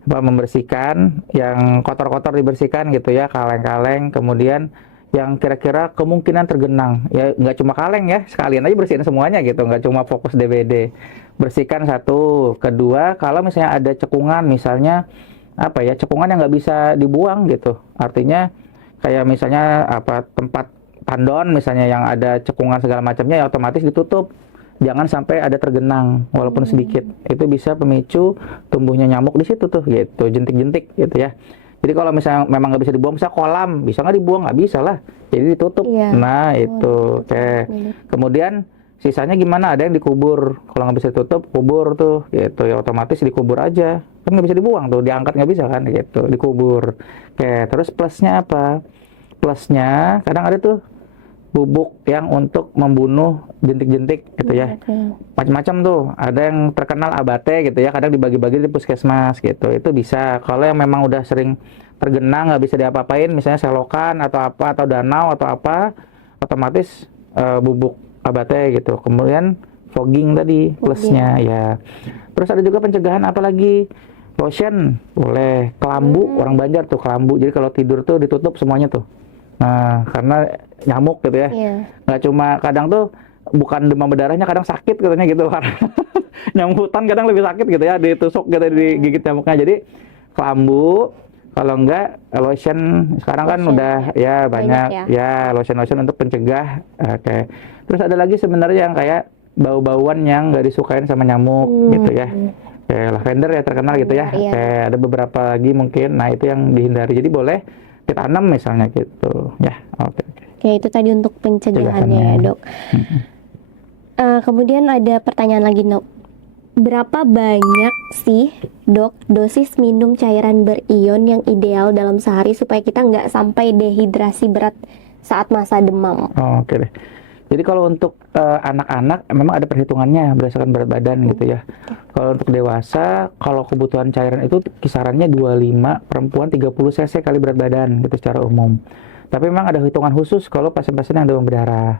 Membersihkan, yang kotor-kotor dibersihkan gitu ya, kaleng-kaleng, kemudian yang kira-kira kemungkinan tergenang ya, nggak cuma kaleng ya, sekalian aja bersihin semuanya gitu, nggak cuma fokus DBD. Bersihkan satu. Kedua, kalau misalnya ada cekungan misalnya apa ya, cekungan yang nggak bisa dibuang gitu, artinya kayak misalnya tempat tandon misalnya yang ada cekungan segala macamnya ya otomatis ditutup. Jangan sampai ada tergenang walaupun sedikit. Itu bisa pemicu tumbuhnya nyamuk di situ tuh gitu, jentik-jentik gitu ya. Jadi kalau misalnya memang nggak bisa dibuang, misalnya kolam, bisa nggak dibuang? Nggak bisa lah. Jadi ditutup. Nah itu. Oke. Kemudian sisanya gimana? Ada yang dikubur. Kalau nggak bisa ditutup, kubur tuh gitu ya, otomatis dikubur aja. Kan nggak bisa dibuang tuh, diangkat nggak bisa kan gitu, dikubur. Oke. Terus plusnya apa? Plusnya kadang ada tuh bubuk yang untuk membunuh jentik-jentik gitu ya. Macam-macam tuh. Ada yang terkenal abate gitu ya, kadang dibagi-bagi di puskesmas gitu. Itu bisa. Kalau yang memang udah sering tergenang nggak bisa diapa-apain, misalnya selokan atau apa, atau danau atau apa, otomatis bubuk abate gitu. Kemudian fogging tadi plusnya ya. Terus ada juga pencegahan apalagi, lotion boleh, kelambu, orang Banjar tuh kelambu. Jadi kalau tidur tuh ditutup semuanya tuh. Nah, karena nyamuk gitu ya. Nggak cuma, kadang tuh bukan demam berdarahnya, kadang sakit katanya gitu. Karena nyamuk hutan kadang lebih sakit gitu ya, ditusuk gitu, digigit nyamuknya. Jadi kelambu, Kalau enggak lotion sekarang kan Lotion, udah ya banyak ya. ya lotion-lotion untuk pencegah. Oke. Terus ada lagi sebenarnya yang kayak bau-bauan yang nggak disukain sama nyamuk gitu ya. Kayak lavender ya terkenal gitu ya. Iya. Kayak ada beberapa lagi mungkin. Nah, itu yang dihindari. Jadi boleh ditanam misalnya gitu. Ya, oke. Oke, itu tadi untuk pencegahannya ya, Dok. Kemudian ada pertanyaan lagi, Dok. Berapa banyak sih, Dok, dosis minum cairan berion yang ideal dalam sehari supaya kita nggak sampai dehidrasi berat saat masa demam? Oke deh. Jadi kalau untuk anak-anak memang ada perhitungannya berdasarkan berat badan gitu ya. Kalau untuk dewasa, kalau kebutuhan cairan itu kisarannya 25, perempuan 30 cc kali berat badan gitu secara umum. Tapi memang ada hitungan khusus kalau pasien-pasien yang demam berdarah.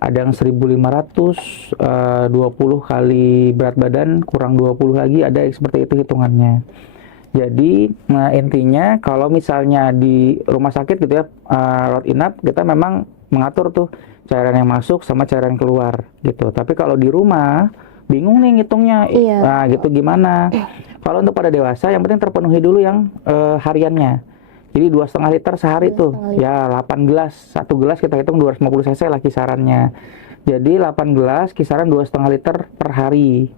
Ada yang 1500, 20 kali berat badan, kurang 20 lagi, ada yang seperti itu hitungannya. Jadi intinya kalau misalnya di rumah sakit gitu ya, rawat inap, kita memang mengatur tuh cairan yang masuk sama cairan yang keluar gitu. Tapi kalau di rumah bingung nih ngitungnya, Iya. nah gitu gimana? Kalau untuk pada dewasa yang penting terpenuhi dulu yang hariannya. Jadi 2,5 liter sehari tuh, 2,5 liter. ya 8 gelas, satu gelas kita hitung 250 cc lah kisarannya. Jadi 8 gelas kisaran 2,5 liter per hari.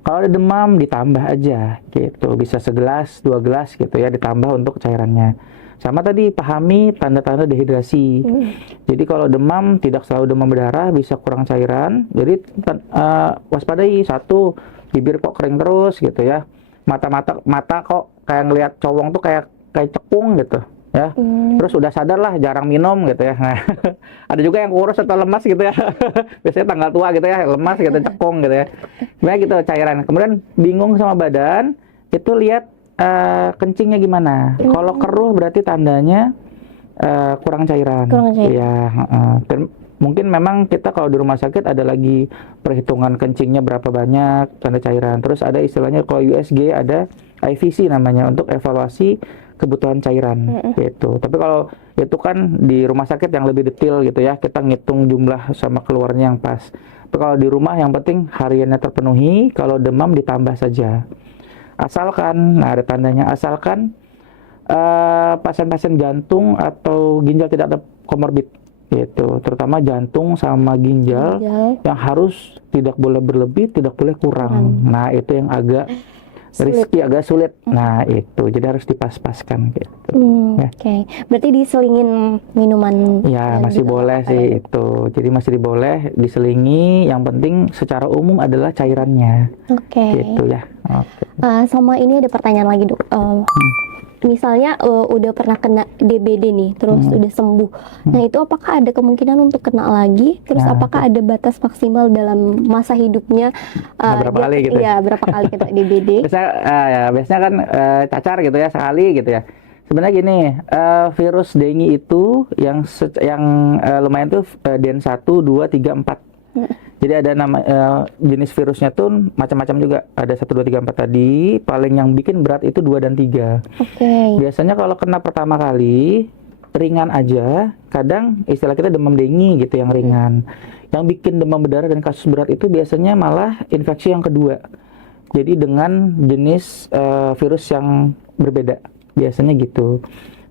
Kalau ada demam ditambah aja gitu, bisa segelas, 2 gelas gitu ya ditambah untuk cairannya. Sama tadi pahami tanda-tanda dehidrasi. Jadi kalau demam tidak selalu demam berdarah, bisa kurang cairan. Jadi waspadai, satu, bibir kok kering terus gitu ya. Mata kok kayak ngelihat cowong tuh kayak cekung gitu ya. Terus udah sadar lah jarang minum gitu ya. Nah, ada juga yang kurus atau lemas gitu ya. Biasanya tanggal tua gitu ya, lemas gitu, cekung gitu ya. Sebenarnya gitu cairan. Kemudian bingung sama badan, itu lihat kencingnya gimana. Kalau keruh berarti tandanya kurang cairan. Ya, dan mungkin memang kita kalau di rumah sakit ada lagi perhitungan kencingnya berapa banyak, tanda cairan. Terus ada istilahnya kalau USG ada IVC namanya untuk evaluasi kebutuhan cairan gitu. Tapi kalau itu kan di rumah sakit yang lebih detail gitu ya, kita ngitung jumlah sama keluarnya yang pas. Tapi kalau di rumah yang penting hariannya terpenuhi, kalau demam ditambah saja. Asalkan, nah ada tandanya, asalkan pasien-pasien jantung atau ginjal tidak ada komorbid gitu, terutama jantung sama ginjal yang harus tidak boleh berlebih, tidak boleh kurang. Nah itu yang agak risky, agak sulit. Nah itu jadi harus dipas-paskan gitu. Ya. Oke. Berarti diselingin minuman Ya yang masih juga boleh apa sih ya? itu. Jadi masih diboleh diselingi. Yang penting secara umum adalah cairannya. Oke. Gitu ya. Oke. Sama ini ada pertanyaan lagi, Dok. Misalnya udah pernah kena DBD nih, terus udah sembuh. Nah itu apakah ada kemungkinan untuk kena lagi? Terus Nah, apakah ada batas maksimal dalam masa hidupnya? berapa kali gitu ya? Berapa kali kena DBD? Biasanya kan cacar gitu ya sekali gitu ya. Sebenarnya gini, virus dengue itu yang lumayan tuh DEN 1, 2, 3, 4. Jadi ada nama jenis virusnya tuh macam-macam juga. Ada 1, 2, 3, 4 tadi. Paling yang bikin berat itu 2 dan 3. Oke. Biasanya kalau kena pertama kali ringan aja. Kadang istilah kita demam dengue gitu yang ringan. Yang bikin demam berdarah dan kasus berat itu biasanya malah infeksi yang kedua. Jadi dengan jenis virus yang berbeda. Biasanya gitu.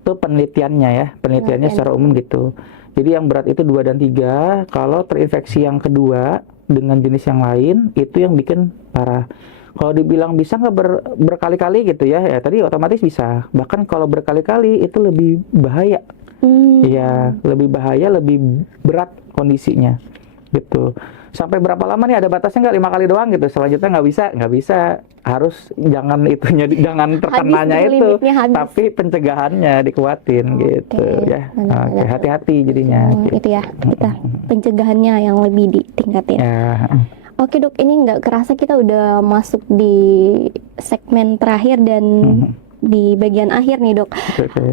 Itu penelitiannya ya. Penelitiannya secara umum gitu. Jadi yang berat itu 2 dan 3, kalau terinfeksi yang kedua dengan jenis yang lain, itu yang bikin parah. Kalau dibilang bisa nggak berkali-kali gitu ya, ya tadi otomatis bisa. Bahkan kalau berkali-kali itu lebih bahaya. Iya, lebih bahaya, lebih berat kondisinya. Gitu. Sampai berapa lama nih, ada batasnya nggak? 5 kali doang gitu, selanjutnya nggak bisa. Harus jangan itunya, jangan terkenanya itu, tapi pencegahannya dikuatin gitu ya. Oke, hati-hati jadinya. Itu ya, kita pencegahannya yang lebih ditingkatin. Ya. Oke Dok, ini nggak kerasa kita udah masuk di segmen terakhir dan di bagian akhir nih Dok.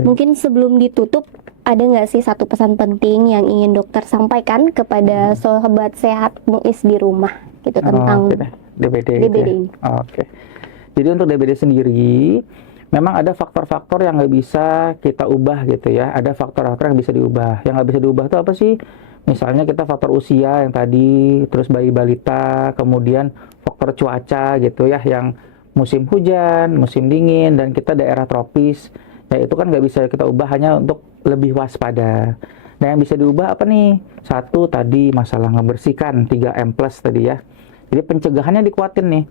Mungkin sebelum ditutup, ada nggak sih satu pesan penting yang ingin dokter sampaikan kepada sobat sehat Muiz di rumah gitu tentang DBD ini? Oke. Jadi untuk DBD sendiri, memang ada faktor-faktor yang nggak bisa kita ubah gitu ya. Ada faktor-faktor yang bisa diubah. Yang nggak bisa diubah itu apa sih? Misalnya kita faktor usia yang tadi, terus bayi balita, kemudian faktor cuaca gitu ya, yang musim hujan, musim dingin, dan kita daerah tropis. Ya itu kan nggak bisa kita ubah, hanya untuk lebih waspada. Nah yang bisa diubah apa nih? Satu tadi masalah ngebersihkan 3M plus tadi ya. Jadi pencegahannya dikuatin nih.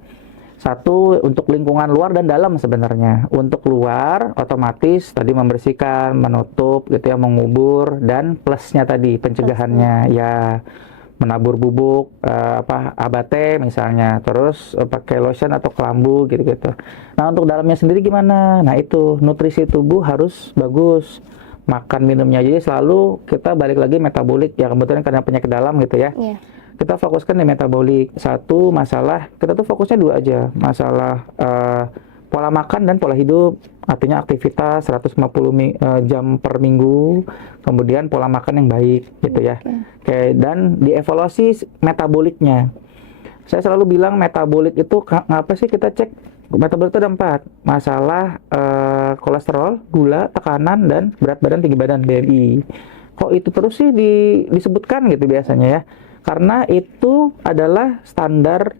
Satu untuk lingkungan luar dan dalam sebenarnya. Untuk luar otomatis tadi membersihkan, menutup gitu ya, mengubur, dan plusnya tadi pencegahannya ya menabur bubuk abate misalnya, terus pakai lotion atau kelambu gitu-gitu. Nah untuk dalamnya sendiri gimana? Nah itu nutrisi tubuh harus bagus, makan minumnya jadi selalu kita balik lagi metabolik ya, kebetulan karena penyakit dalam gitu ya. Iya. Kita fokuskan di metabolik. Satu masalah kita tuh fokusnya dua aja, masalah pola makan dan pola hidup, artinya aktivitas 150 jam per minggu, kemudian pola makan yang baik gitu ya. Oke, dan dievaluasi metaboliknya. Saya selalu bilang metabolik itu ngapa sih kita cek? Metabolik itu ada 4, masalah kolesterol, gula, tekanan, dan berat badan, tinggi badan, BMI. Kok itu terus sih disebutkan gitu biasanya ya? Karena itu adalah standar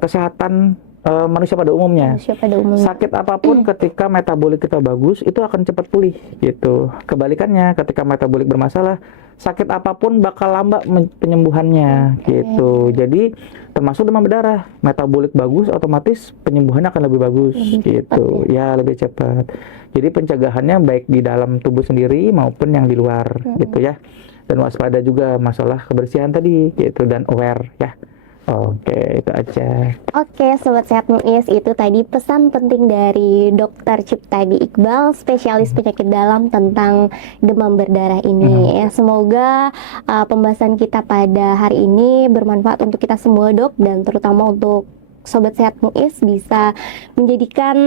kesehatan manusia pada umumnya. Sakit apapun ketika metabolik kita bagus itu akan cepat pulih gitu. Kebalikannya ketika metabolik bermasalah, sakit apapun bakal lambat penyembuhannya gitu. Jadi termasuk demam berdarah, metabolik bagus otomatis penyembuhannya akan lebih bagus gitu. Ya lebih cepat. Jadi pencegahannya baik di dalam tubuh sendiri maupun yang di luar gitu ya. Dan waspada juga masalah kebersihan tadi gitu, dan aware ya. Oke, itu aja. Oke, Sobat Sehat Muiz, itu tadi pesan penting dari Dr. Ciptadi Iqbal, spesialis penyakit dalam tentang demam berdarah ini. Ya, semoga pembahasan kita pada hari ini bermanfaat untuk kita semua, Dok, dan terutama untuk Sobat Sehat Muiz bisa menjadikan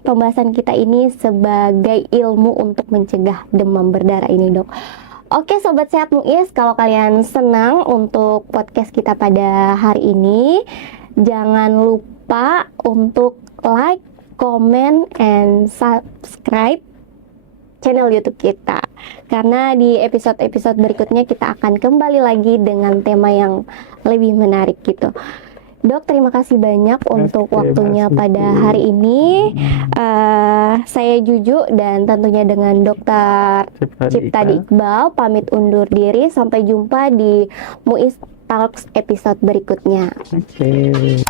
pembahasan kita ini sebagai ilmu untuk mencegah demam berdarah ini, Dok. Oke Sobat Sehat Muiz, kalau kalian senang untuk podcast kita pada hari ini, jangan lupa untuk like, comment, and subscribe channel YouTube kita. Karena di episode-episode berikutnya kita akan kembali lagi dengan tema yang lebih menarik gitu. Dok, terima kasih banyak untuk waktunya pada hari ini. Saya Juju dan tentunya dengan Dr. Ciptadi Iqbal pamit undur diri. Sampai jumpa di Muiz Talks episode berikutnya. Oke.